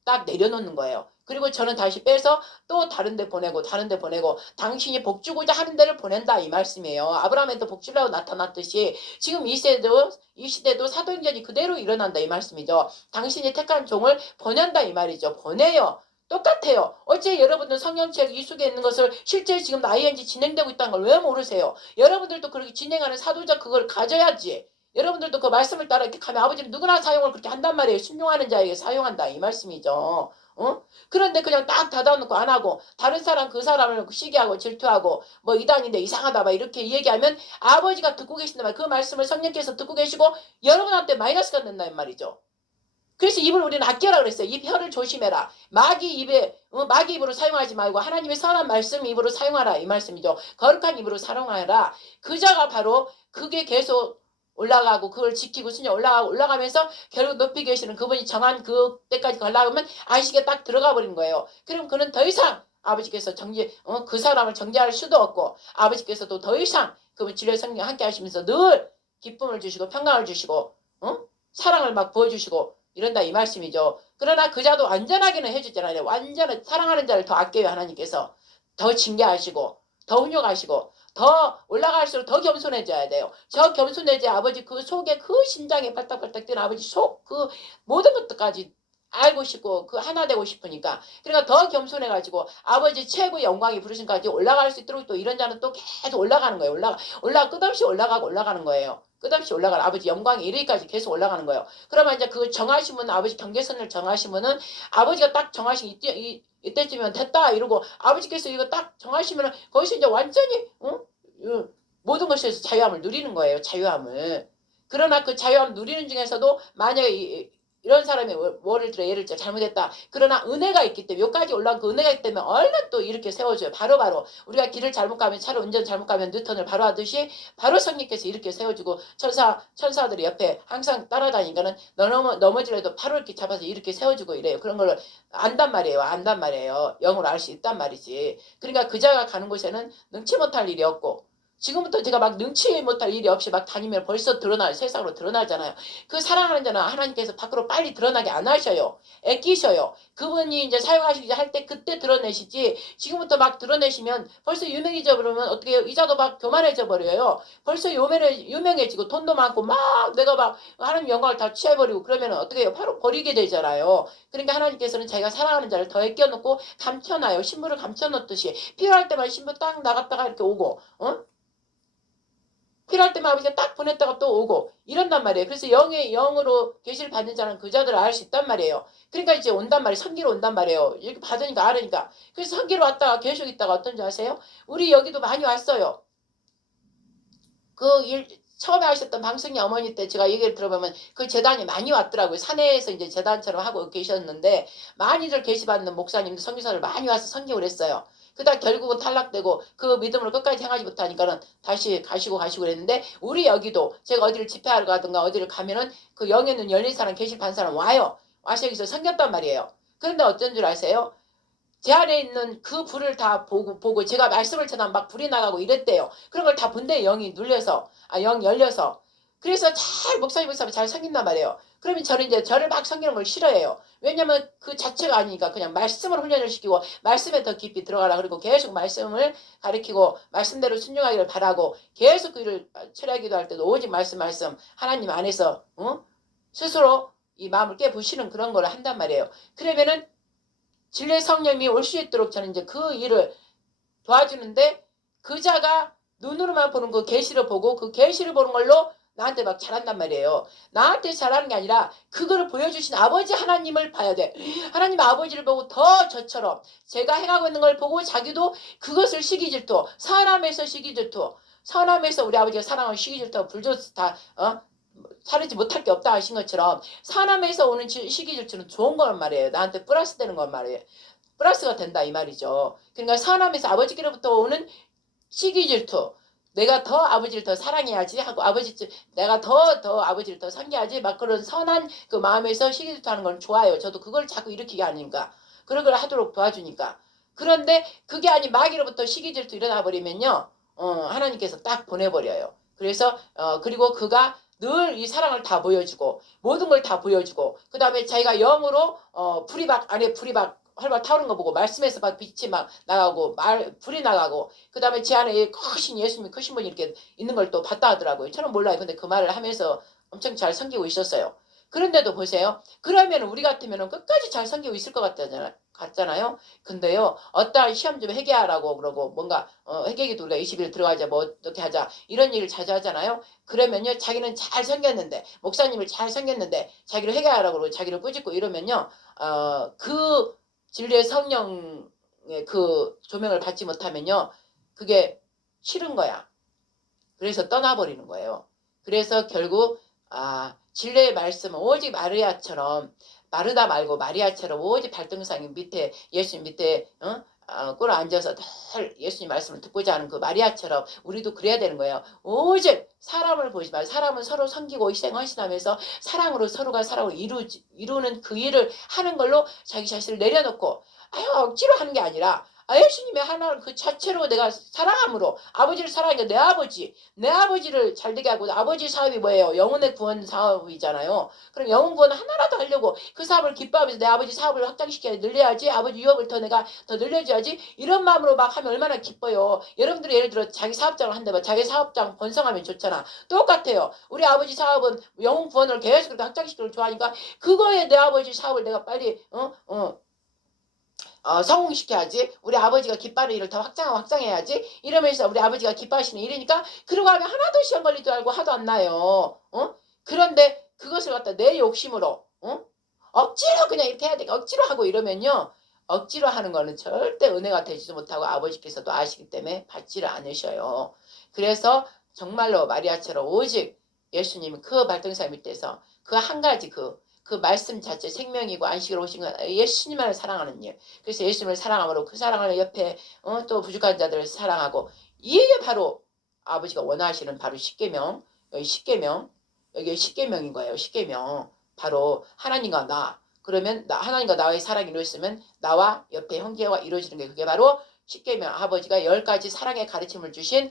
딱 내려놓는 거예요. 그리고 저는 다시 빼서 또 다른 데 보내고 다른 데 보내고 당신이 복 주고자 하는 데를 보낸다 이 말씀이에요. 아브라함한테 복 주려고 나타났듯이 지금 이 시대도 사도행전이 그대로 일어난다 이 말씀이죠. 당신이 택한 종을 보낸다 이 말이죠. 보내요. 똑같아요. 어째 여러분들 성경책 이 속에 있는 것을 실제 지금 ING 진행되고 있다는 걸 왜 모르세요? 여러분들도 그렇게 진행하는 사도적 그걸 가져야지. 여러분들도 그 말씀을 따라 이렇게 가면 아버지는 누구나 사용을 그렇게 한단 말이에요. 순종하는 자에게 사용한다 이 말씀이죠. 그런데 그냥 딱 닫아놓고 안 하고 다른 사람 그 사람을 시기하고 질투하고 뭐 이단인데 이상하다 막 이렇게 얘기하면 아버지가 듣고 계신단 말이에요. 그 말씀을 성령께서 듣고 계시고 여러분한테 마이너스가 된다는 말이죠. 그래서 입을 우리는 아껴라 그랬어요. 입 혀를 조심해라. 마귀 입으로 사용하지 말고 하나님의 선한 말씀 입으로 사용하라 이 말씀이죠. 거룩한 입으로 사용하라. 그자가 바로 그게 계속 올라가고 그걸 지키고 순종 올라가면서 결국 높이 계시는 그분이 정한 그 때까지 가려면 안식에 딱 들어가 버린 거예요. 그럼 그는 더 이상 아버지께서 그 사람을 정죄할 수도 없고 아버지께서도 더 이상 그분 진리의 성령 함께 하시면서 늘 기쁨을 주시고 평강을 주시고 사랑을 막 부어주시고 이런다 이 말씀이죠. 그러나 그자도 완전하게는 해주잖아요. 완전히 사랑하는 자를 더 아껴요. 하나님께서 더 징계하시고 더 훈육하시고 더 올라갈수록 더 겸손해져야 돼요. 저 겸손해져야 아버지 그 속에 그 심장에 발딱발딱 뛰는 아버지 속 그 모든 것들까지 알고 싶고 그 하나 되고 싶으니까 그러니까 더 겸손해가지고 아버지 최고의 영광이 부르심까지 올라갈 수 있도록 또 이런 자는 또 계속 올라가는 거예요. 올라가 끝없이 올라가는 거예요. 끝없이 올라가는 아버지 영광이 이르기까지 계속 올라가는 거예요. 그러면 이제 그 정하신 분은 아버지 경계선을 정하신 분은 아버지가 딱 정하신 이 이때쯤이면 됐다 이러고 아버지께서 이거 딱 정하시면 거기서 이제 완전히 모든 것에서 자유함을 누리는 거예요. 자유함을. 그러나 그 자유함 누리는 중에서도 만약에 이런 사람이 뭐를 들어 예를 들어 잘못했다. 그러나 은혜가 있기 때문에 여기까지 올라온 그 은혜가 있기 때문에 얼른 또 이렇게 세워줘요. 바로바로 우리가 길을 잘못 가면 차로 운전 잘못 가면 뉴턴을 바로 하듯이 바로 성령께서 이렇게 세워주고 천사들이 옆에 항상 따라다니니까는 넘어지려도 바로 이렇게 잡아서 이렇게 세워주고 이래요. 그런 걸 안단 말이에요. 영으로 알 수 있단 말이지. 그러니까 그자가 가는 곳에는 능치 못할 일이 없고 지금부터 제가 막 능치 못할 일이 없이 막 다니면 벌써 세상으로 드러나잖아요. 그 사랑하는 자는 하나님께서 밖으로 빨리 드러나게 안 하셔요. 애끼셔요. 그분이 이제 사용하시기 할 때 그때 드러내시지 지금부터 막 드러내시면 벌써 유명해져 버리면 어떻게 해요? 이자도 막 교만해져 버려요. 벌써 유명해지고 돈도 많고 막 내가 막 하나님 영광을 다 취해버리고 그러면 어떻게 해요? 바로 버리게 되잖아요. 그러니까 하나님께서는 자기가 사랑하는 자를 더 애껴놓고 감춰놔요. 신부를 감춰놓듯이 필요할 때만 신부 딱 나갔다가 이렇게 오고 필요할 때만 아버지가 딱 보냈다가 또 오고 이런단 말이에요. 그래서 영으로 계시를 받는 자는 그 자들을 알 수 있단 말이에요. 그러니까 이제 온단 말이에요. 선기로 온단 말이에요. 이렇게 받으니까 알으니까. 그래서 선기로 왔다가 계속 있다가 어떤지 아세요? 우리 여기도 많이 왔어요. 처음에 하셨던 방송이 어머니 때 제가 얘기를 들어보면 그 재단이 많이 왔더라고요. 사내에서 이제 재단처럼 하고 계셨는데 많이들 계시받는 목사님들 선교사를 많이 와서 선교를 했어요. 그러다 결국은 탈락되고 그 믿음을 끝까지 행하지 못하니까는 다시 가시고 그랬는데 우리 여기도 제가 어디를 집회하러 가든가 어디를 가면은 그 영의 눈 열린 사람 계시판 사람 와요. 와서 여기서 섬겼단 말이에요. 그런데 어떤 줄 아세요? 제 안에 있는 그 불을 다 보고 제가 말씀을 전하면 막 불이 나가고 이랬대요. 그런 걸 다 본데 영이 눌려서 영 열려서 그래서 잘 목사님 잘 섬긴단 말이에요. 그러면 저는 이제 저를 막 섬기는 걸 싫어해요. 왜냐면 그 자체가 아니니까 그냥 말씀을 훈련을 시키고 말씀에 더 깊이 들어가라 그리고 계속 말씀을 가르치고 말씀대로 순종하기를 바라고 계속 그 일을 철회하기도 할 때도 오직 말씀 하나님 안에서 스스로 이 마음을 깨부시는 그런 걸 한단 말이에요. 그러면은 진리의 성령이 올 수 있도록 저는 이제 그 일을 도와주는데 그 자가 눈으로만 보는 그 계시를 보고 그 계시를 보는 걸로 나한테 막 잘한단 말이에요. 나한테 잘하는 게 아니라 그거를 보여주신 아버지 하나님을 봐야 돼. 하나님 아버지를 보고 더 저처럼 제가 행하고 있는 걸 보고 자기도 그것을 시기질투 사람에서 시기질투 선함에서 우리 아버지가 사랑하는 시기질투 불조스 다 사르지 못할 게 없다 하신 것처럼 사람에서 오는 시기질투는 좋은 거란 말이에요. 나한테 플러스 되는 건 말이에요. 플러스가 된다 이 말이죠. 그러니까 선함에서 아버지께로부터 오는 시기질투 내가 더 아버지를 더 사랑해야지 하고 내가 더 아버지를 더 섬겨야지 막 그런 선한 그 마음에서 시기질투하는 건 좋아요. 저도 그걸 자꾸 일으키게 하니까 그런 걸 하도록 도와주니까. 그런데 그게 아닌 마귀로부터 시기질투 일어나 버리면요. 하나님께서 딱 보내버려요. 그래서 그리고 그가 늘 이 사랑을 다 보여주고 모든 걸 다 보여주고 그 다음에 자기가 영으로 불이 활발 타오르는 거 보고 말씀에서 막 빛이 막 나가고 불이 나가고 그 다음에 제 안에 크신 예수님이 크신 분이 이렇게 있는 걸 또 봤다 하더라고요. 저는 몰라요. 근데 그 말을 하면서 엄청 잘 섬기고 있었어요. 그런데도 보세요. 그러면 우리 같으면 끝까지 잘 섬기고 있을 것 같잖아요. 근데요. 어떠한 시험 좀 회개하라고 그러고 뭔가 회개기도 우리가 20일 들어가자 뭐 어떻게 하자 이런 일을 자주 하잖아요. 그러면요. 자기는 잘 섬겼는데 목사님을 잘 섬겼는데 자기를 회개하라고 그러고 자기를 꾸짖고 이러면요. 그 진리의 성령의 그 조명을 받지 못하면요. 그게 싫은 거야. 그래서 떠나버리는 거예요. 그래서 결국 진리의 말씀은 오직 마르다 말고 마리아처럼 오직 발등상 밑에 예수님 밑에 꿇어 앉아서 늘 예수님 말씀을 듣고자 하는 그 마리아처럼 우리도 그래야 되는 거예요. 오직 사람을 보지 말고 사람은 서로 섬기고 희생헌신하면서 사랑으로 서로가 사랑을 이루는 그 일을 하는 걸로 자기 자신을 내려놓고 억지로 하는 게 아니라 예수님의 하나를 그 자체로 내가 사랑함으로 아버지를 사랑하니까 내 아버지를 잘되게 하고 아버지 사업이 뭐예요? 영혼의 구원 사업이잖아요. 그럼 영혼 구원 하나라도 하려고 그 사업을 기뻐하면서 내 아버지 사업을 확장시켜야 늘려야지 아버지 유업을 내가 더 늘려줘야지 이런 마음으로 막 하면 얼마나 기뻐요. 여러분들이 예를 들어 자기 사업장을 한다면 자기 사업장 번성하면 좋잖아. 똑같아요. 우리 아버지 사업은 영혼 구원을 계속 그렇게 확장시키는 좋아하니까 그거에 내 아버지 사업을 내가 빨리 성공시켜야지. 우리 아버지가 기뻐하는 일을 더 확장해야지. 이러면서 우리 아버지가 기뻐하시는 일이니까 그러고 하면 하나도 시험 걸리도 알고 하도 안 나요. 그런데 그것을 갖다 내 욕심으로 억지로 그냥 이렇게 해야 돼. 억지로 하고 이러면요. 억지로 하는 거는 절대 은혜가 되지도 못하고 아버지께서도 아시기 때문에 받지를 않으셔요. 그래서 정말로 마리아처럼 오직 예수님 그 발등상 밑에서 그 한 가지 그 말씀 자체 생명이고 안식으로 오신 건 예수님만을 사랑하는 일. 그래서 예수님을 사랑함으로 그 사랑을 옆에 또 부족한 자들을 사랑하고 이게 바로 아버지가 원하시는 바로 십계명. 여기 십계명. 여기 십계명인 거예요. 십계명. 바로 하나님과 나. 그러면 하나님과 나의 사랑이 이루어졌으면 나와 옆에 형제와 이루어지는 게 그게 바로 십계명. 아버지가 10가지 사랑의 가르침을 주신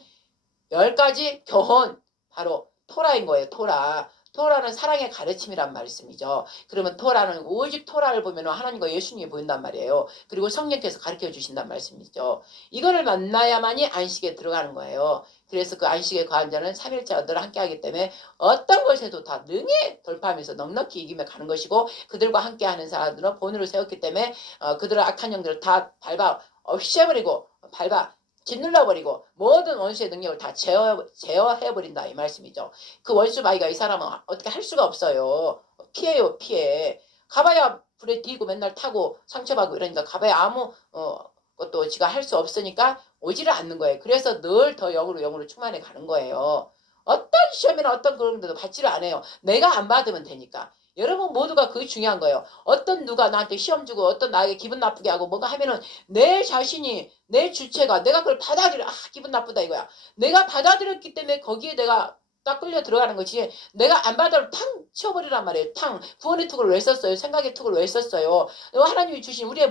10가지 교훈. 바로 토라인 거예요. 토라. 토라는 사랑의 가르침이란 말씀이죠. 그러면 토라는 오직 토라를 보면 하나님과 예수님이 보인단 말이에요. 그리고 성령께서 가르쳐 주신단 말씀이죠. 이거를 만나야만이 안식에 들어가는 거예요. 그래서 그 안식에 거한 자는 3일째 늘 함께하기 때문에 어떤 것에도 다 능히 돌파하면서 넉넉히 이기며 가는 것이고 그들과 함께하는 사람들은 본으로 세웠기 때문에 그들의 악한 영들을 다 밟아 없애버리고 밟아 짓눌러버리고 모든 원수의 능력을 다 제어해버린다 이 말씀이죠. 그 원수 마귀가 이 사람은 어떻게 할 수가 없어요. 피해요 피해. 가봐야 불에 튀고 맨날 타고 상처받고 이러니까 가봐야 아무 것도 지가 할 수 없으니까 오지를 않는 거예요. 그래서 늘 더 영으로 충만해 가는 거예요. 어떤 시험이나 어떤 그런 데도 받지를 않아요. 내가 안 받으면 되니까. 여러분 모두가 그게 중요한 거예요. 어떤 누가 나한테 시험 주고 어떤 나에게 기분 나쁘게 하고 뭔가 하면은 내 자신이 내 주체가 내가 그걸 받아들여 기분 나쁘다 이거야. 내가 받아들였기 때문에 거기에 내가 딱 끌려 들어가는 거지. 내가 안 받아도 탕 치워버리란 말이에요. 탕. 구원의 투구를 왜 썼어요? 생각의 투구를 왜 썼어요? 하나님이 주신 우리의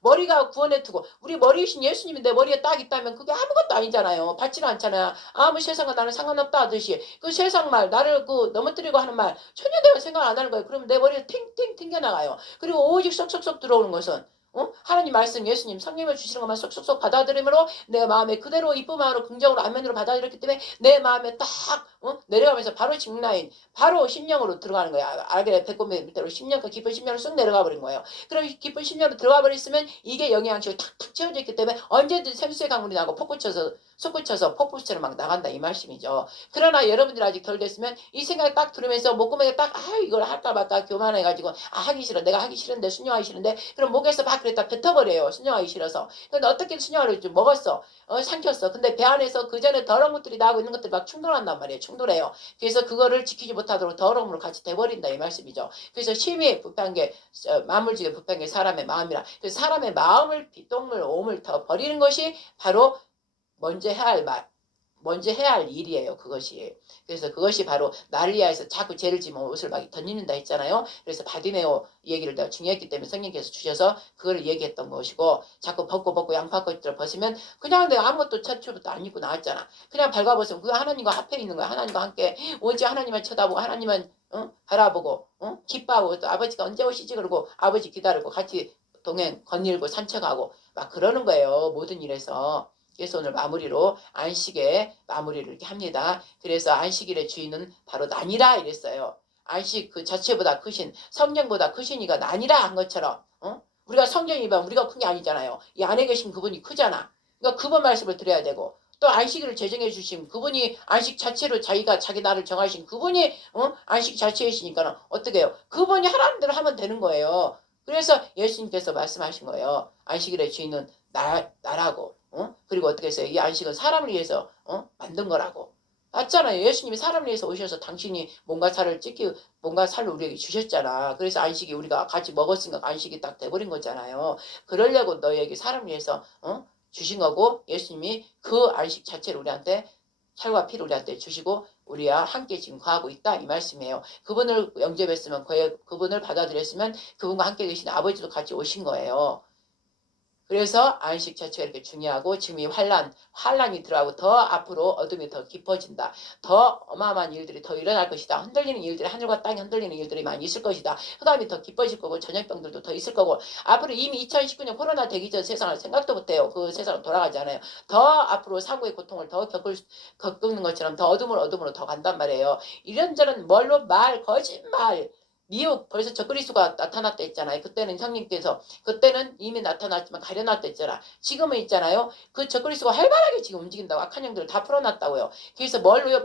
머리가 구원의 투구. 우리 머리이신 예수님이 내 머리에 딱 있다면 그게 아무것도 아니잖아요. 받지는 않잖아요. 아무 세상과 나는 상관없다 하듯이 그 세상 말 나를 넘어뜨리고 하는 말 전혀 내가 생각 안 하는 거예요. 그러면 내 머리에 탱탱 튕겨나가요. 그리고 오직 쏙쏙쏙 들어오는 것은 하나님 말씀 예수님 성령을 주시는 것만 쏙쏙쏙 받아들임으로 내 마음에 그대로 이쁜 마음으로 긍정으로 안면으로 받아들였기 때문에 내 마음에 딱 내려가면서 바로 직라인 바로 심령으로 들어가는 거야. 알게 배꼽 밑으로 심령과 깊은 심령으로 쑥 내려가 버린 거예요. 그럼 깊은 심령으로 들어가 버렸으면 이게 영양식으로 탁탁 채워져 있기 때문에 언제든 생수의 강물이 나고 솟구쳐서 폭포수처럼 막 나간다 이 말씀이죠. 그러나 여러분들 아직 덜 됐으면 이 생각이 딱 들으면서 목구멍에 딱 이걸 할까 말까 교만해가지고 하기 싫어 내가 하기 싫은데 순종하기 싫은데 그럼 목에서 막 그랬다 뱉어버려요. 순종하기 싫어서. 근데 어떻게 순종하려고 좀 먹었어. 삼켰어. 근데 배 안에서 그 전에 더러운 것들이 나오고 있는 것들이 막 충돌한단 말이에요. 충돌해요. 그래서 그거를 지키지 못하도록 더러움으로 같이 돼버린다 이 말씀이죠. 그래서 심히 부패한 게 만물중에 부패한 게 사람의 마음이라. 그래서 사람의 마음을 똥물 오물 더 버리는 것이 바로 먼저 해야 할 일이에요. 그것이. 그래서 그것이 바로 나를 위하여서 자꾸 죄를 지면 옷을 막 던지는다 했잖아요. 그래서 바디메오 얘기를 내가 중요했기 때문에 성령께서 주셔서 그걸 얘기했던 것이고 자꾸 벗고 양파꽃들을 벗으면 그냥 내가 아무것도 처초부터 안 입고 나왔잖아. 그냥 발가벗으면 그거 하나님과 합해 있는 거야. 하나님과 함께 오직 하나님만 쳐다보고 하나님만 바라보고 기뻐하고 또 아버지가 언제 오시지 그러고 아버지 기다리고 같이 동행 거닐고 산책하고 막 그러는 거예요. 모든 일에서. 그래서 오늘 마무리로 안식의 마무리를 이렇게 합니다. 그래서 안식일의 주인은 바로 나니라 이랬어요. 안식 그 자체보다 크신 성령보다 크신 이가 나니라 한 것처럼 우리가 성령이면 우리가 큰 게 아니잖아요. 이 안에 계신 그분이 크잖아. 그러니까 그분 말씀을 드려야 되고 또 안식일을 제정해 주신 그분이 안식 자체로 자기가 자기 나를 정하신 그분이 안식 자체이시니까 어떻게 해요? 그분이 하라는 대로 하면 되는 거예요. 그래서 예수님께서 말씀하신 거예요. 안식일의 주인은 나라고. 그리고 어떻게 했어요? 이 안식은 사람을 위해서 만든 거라고. 맞잖아요. 예수님이 사람을 위해서 오셔서 당신이 뭔가 살을 우리에게 주셨잖아. 그래서 안식이 우리가 같이 먹었으니까 안식이 딱 돼버린 거잖아요. 그러려고 너희에게 사람을 위해서 주신 거고 예수님이 그 안식 자체를 우리한테 살과 피를 우리한테 주시고 우리와 함께 지금 거하고 있다 이 말씀이에요. 그분을 영접했으면 그분을 받아들였으면 그분과 함께 계신 아버지도 같이 오신 거예요. 그래서 안식 자체가 이렇게 중요하고 지금 이 환란이 들어가고 더 앞으로 어둠이 더 깊어진다. 더 어마어마한 일들이 더 일어날 것이다. 흔들리는 일들이 하늘과 땅이 흔들리는 일들이 많이 있을 것이다. 그 다음에 더 깊어질 거고 전염병들도 더 있을 거고 앞으로 이미 2019년 코로나 되기 전 세상을 생각도 못해요. 그 세상은 돌아가지 않아요. 더 앞으로 사고의 고통을 더 겪는 것처럼 더 어둠으로 더 간단 말이에요. 이런저런 뭘로 거짓말 미혹 벌써 적그리스도가 나타났다 했잖아요. 그때는 형님께서 그때는 이미 나타났지만 가려놨다 했잖아. 지금은 있잖아요. 그 적그리스도가 활발하게 지금 움직인다고 악한 영들을 다 풀어놨다고요. 그래서 뭘로요?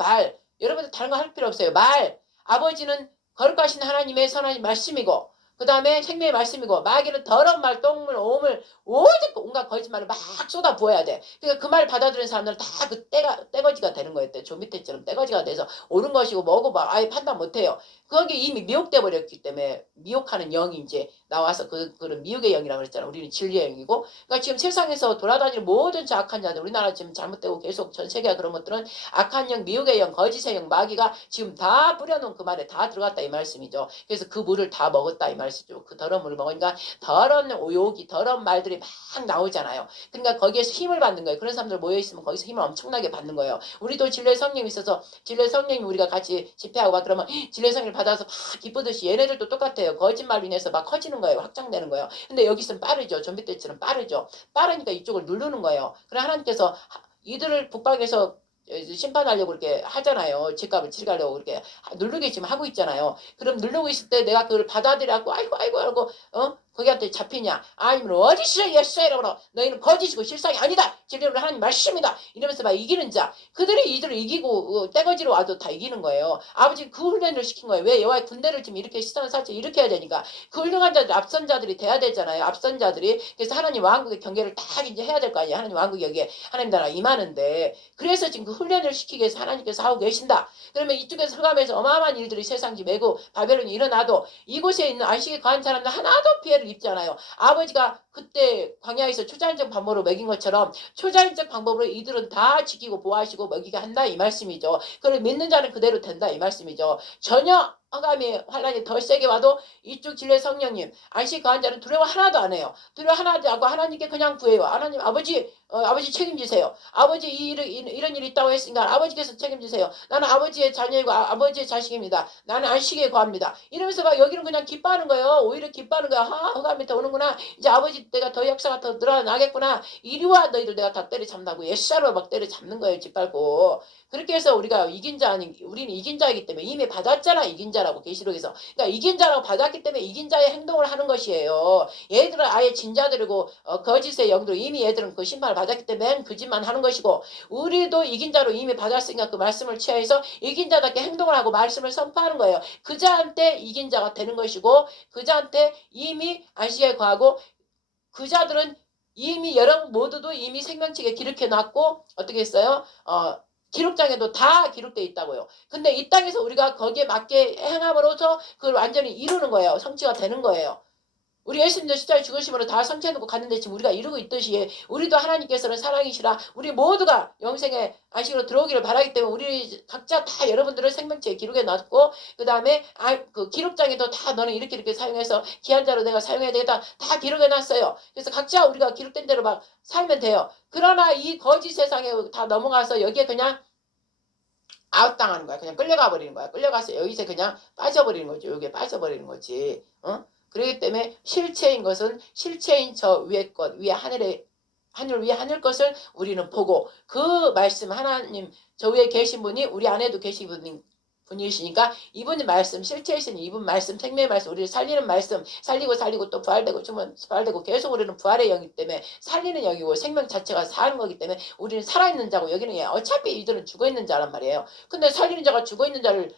여러분들 다른 거 할 필요 없어요. 아버지는 거룩하신 하나님의 선한 말씀이고 그 다음에 생명의 말씀이고 마귀는 더러운 말, 똥물, 오물, 모든 온갖 거짓말을 막 쏟아 부어야 돼. 그러니까 그 말 받아들이는 사람들은 다 그 떼거지가 되는 거예요. 저 밑에처럼 떼거지가 돼서 옳은 것이고 뭐고 막 아예 판단 못해요. 거기 이미 미혹돼 버렸기 때문에 미혹하는 영이 이제 나와서 그런 미혹의 영이라고 그랬잖아. 우리는 진리의 영이고. 그러니까 지금 세상에서 돌아다니는 모든 저 악한 자들, 우리나라 지금 잘못되고 계속 전 세계가 그런 것들은 악한 영, 미혹의 영, 거짓의 영, 마귀가 지금 다 뿌려놓은 그 말에 다 들어갔다 이 말씀이죠. 그래서 그 물을 다 먹었다 이 말씀이죠. 그 더러운 물을 먹으니까 더러운 오욕이, 더러운 말들이 막 나오잖아요. 그러니까 거기에서 힘을 받는 거예요. 그런 사람들 모여있으면 거기서 힘을 엄청나게 받는 거예요. 우리도 진리의 성령이 있어서 진리의 성령이 우리가 같이 집회하고 막 그러면 진리의 성령을 받아서 막 기쁘듯이 얘네들도 똑같아요. 거짓말로 인해서 막 커지는 거예요. 확장되는 거예요. 근데 여기서는 빠르죠. 좀비 때처럼 빠르죠. 빠르니까 이쪽을 누르는 거예요. 그래 하나님께서 이들을 북방에서 심판하려고 그렇게 하잖아요. 집값을 치르려고 그렇게 누르게 지금 하고 있잖아요. 그럼 누르고 있을 때 내가 그걸 받아들여갖고 아이고 하고 거기한테 잡히냐? 아니면 어디서 예수라고 너희는 거짓이고 실상이 아니다. 진리로 하나님 말씀이다. 이러면서 막 이기는 자. 그들이 이들을 이기고 떼거지로 와도 다 이기는 거예요. 아버지 그 훈련을 시킨 거예요. 왜? 여호와의 군대를 지금 이렇게 시선을 살짝 이렇게 해야 되니까 그 훌륭한 자들, 앞선 자들이 돼야 되잖아요. 앞선 자들이. 그래서 하나님 왕국의 경계를 딱 이제 해야 될 거 아니에요. 하나님 왕국 여기에 하나님 나라 임하는데 그래서 지금 그 훈련을 시키기 위해서 하나님께서 하고 계신다. 그러면 이쪽에서 흑암에서 어마어마한 일들이 세상지 메고 바벨론이 일어나도 이곳에 있는 안식에 거한 사람들 하나도 피해를 입잖아요. 아버지가 그때 광야에서 초자연적 방법으로 먹인 것처럼 초자연적 방법으로 이들은 다 지키고 보호하시고 먹이게 한다 이 말씀이죠. 그걸 믿는 자는 그대로 된다 이 말씀이죠. 전혀 흑암의 환란이 더 세게 와도 이쪽 진리의 성령님 안식 거한 자는 두려워 하나도 안 해요. 두려워 하나도 하고 하나님께 그냥 구해요. 하나님 아버지 아버지 책임지세요. 아버지 이런 일이 있다고 했으니까 아버지께서 책임지세요. 나는 아버지의 자녀이고 아버지의 자식입니다. 나는 안식에 거합니다. 이러면서 막 여기는 그냥 기뻐하는 거예요. 오히려 기뻐하는 거야. 흑암이 더 오는구나. 이제 아버지 때가 더 역사가 더 늘어나겠구나. 이리와 너희들 내가 다 때려잡는다고 옛사로 막 때려잡는 거예요. 짓밟고. 그렇게 해서 우리가 이긴 자 아닌 우리는 이긴 자이기 때문에 이미 받았잖아. 이긴 자라고 계시록에서. 그러니까 이긴 자라고 받았기 때문에 이긴 자의 행동을 하는 것이에요. 얘들은 아예 진자들이고 거짓의 영도 이미 얘들은 그 심판을 받았기 때문에 그 짓만 하는 것이고 우리도 이긴 자로 이미 받았으니까 그 말씀을 취하해서 이긴 자답게 행동을 하고 말씀을 선포하는 거예요. 그 자한테 이긴 자가 되는 것이고 그 자한테 이미 안식에 거하고 그 자들은 이미 여러분 모두도 이미 생명책에 기록해 놨고 어떻게 했어요? 기록장에도 다 기록되어 있다고요. 근데 이 땅에서 우리가 거기에 맞게 행함으로써 그걸 완전히 이루는 거예요. 성취가 되는 거예요. 우리 예수님도 십자가에 죽으심으로 다 성취해놓고 갔는데 지금 우리가 이루고 있듯이 우리도 하나님께서는 사랑이시라 우리 모두가 영생의 안식으로 들어오기를 바라기 때문에 우리 각자 다 여러분들을 생명체에 기록해 놨고 그 다음에 그 기록장에도 다 너는 이렇게 사용해서 귀한 자로 내가 사용해야 되겠다 다 기록해 놨어요. 그래서 각자 우리가 기록된 대로 막 살면 돼요. 그러나 이 거짓 세상에 다 넘어가서 여기에 그냥 아웃당하는 거야. 그냥 끌려가 버리는 거야. 끌려가서 여기서 그냥 빠져버리는 거죠. 여기에 빠져버리는 거지. 그렇기 때문에 실체인 것은 실체인 저 위의 것, 위에 하늘 위에 하늘 것을 우리는 보고 그 말씀 하나님 저 위에 계신 분이 우리 안에도 계신 분이시니까 이분의 말씀 실체이신 이분 말씀 생명의 말씀 우리를 살리는 말씀 살리고 또 부활되고 죽으면 부활되고 계속 우리는 부활의 영이기 때문에 살리는 영이고 생명 자체가 사는 거기 때문에 우리는 살아있는 자고 여기는 어차피 이들은 죽어있는 자란 말이에요. 근데 살리는 자가 죽어있는 자를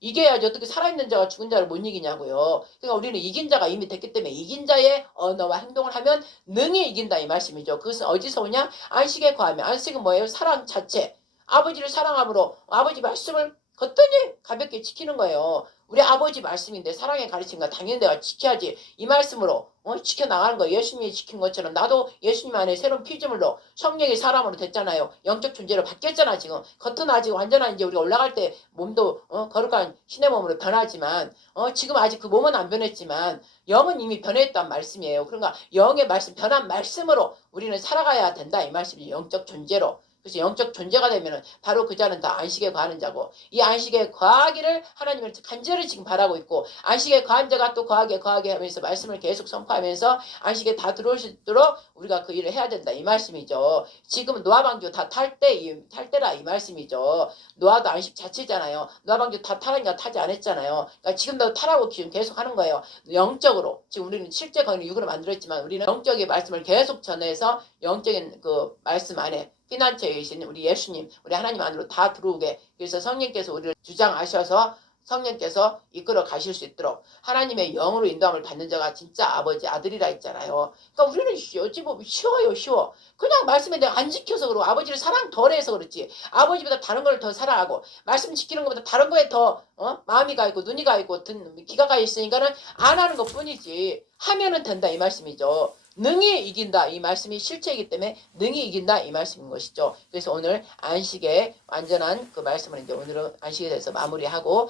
이겨야지 어떻게 살아있는 자가 죽은 자를 못 이기냐고요. 그러니까 우리는 이긴 자가 이미 됐기 때문에 이긴 자의 언어와 행동을 하면 능히 이긴다 이 말씀이죠. 그것은 어디서 오냐? 안식에 거하면 안식은 뭐예요? 사랑 자체. 아버지를 사랑함으로 아버지 말씀을 걷더니 가볍게 지키는 거예요. 우리 아버지 말씀인데 사랑의 가르침과 당연히 내가 지켜야지. 이 말씀으로 지켜나가는 거예요. 예수님이 지킨 것처럼 나도 예수님 안에 새로운 피조물로 성령이 사람으로 됐잖아요. 영적 존재로 바뀌었잖아 지금. 겉은 아직 완전한 이제 우리가 올라갈 때 몸도 거룩한 신의 몸으로 변하지만 지금 아직 그 몸은 안 변했지만 영은 이미 변했단 말씀이에요. 그러니까 영의 말씀 변한 말씀으로 우리는 살아가야 된다 이 말씀이에요. 영적 존재로. 그래서 영적 존재가 되면은 바로 그 자는 다 안식에 거하는 자고 이 안식에 거하기를 하나님을 간절히 지금 바라고 있고 안식에 거한 자가 또 거하게 하면서 말씀을 계속 선포하면서 안식에 다 들어올 수 있도록 우리가 그 일을 해야 된다 이 말씀이죠. 지금 노아방주 다 탈 때라 이 말씀이죠. 노아도 안식 자체잖아요. 노아방주 다 타라니까 타지 않았잖아요. 그러니까 지금도 타라고 지금 계속 하는 거예요. 영적으로 지금 우리는 실제 거기는 육으로 만들었지만 우리는 영적인 말씀을 계속 전해서 영적인 그 말씀 안에 피난처에 계신 우리 예수님, 우리 하나님 안으로 다 들어오게 그래서 성령께서 우리를 주장하셔서 성령께서 이끌어 가실 수 있도록 하나님의 영으로 인도함을 받는 자가 진짜 아버지 아들이라 했잖아요. 그러니까 우리는 어찌 보면 쉬워요. 쉬워. 그냥 말씀에 내가 안 지켜서 그러고 아버지를 사랑 덜해서 그렇지. 아버지보다 다른 걸 더 사랑하고 말씀 지키는 것보다 다른 거에 더 마음이 가 있고 눈이 가 있고 귀가 가 있으니까는 안 하는 것뿐이지. 하면은 된다 이 말씀이죠. 능히 이긴다 이 말씀이 실체이기 때문에 능히 이긴다 이 말씀인 것이죠. 그래서 오늘 안식의 완전한 그 말씀을 이제 오늘은 안식에 대해서 마무리하고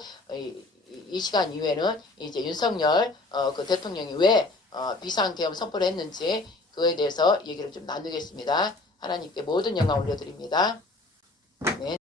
이 시간 이후에는 이제 윤석열 그 대통령이 왜 비상계엄 선포를 했는지 그에 대해서 얘기를 좀 나누겠습니다. 하나님께 모든 영광 올려드립니다. 네.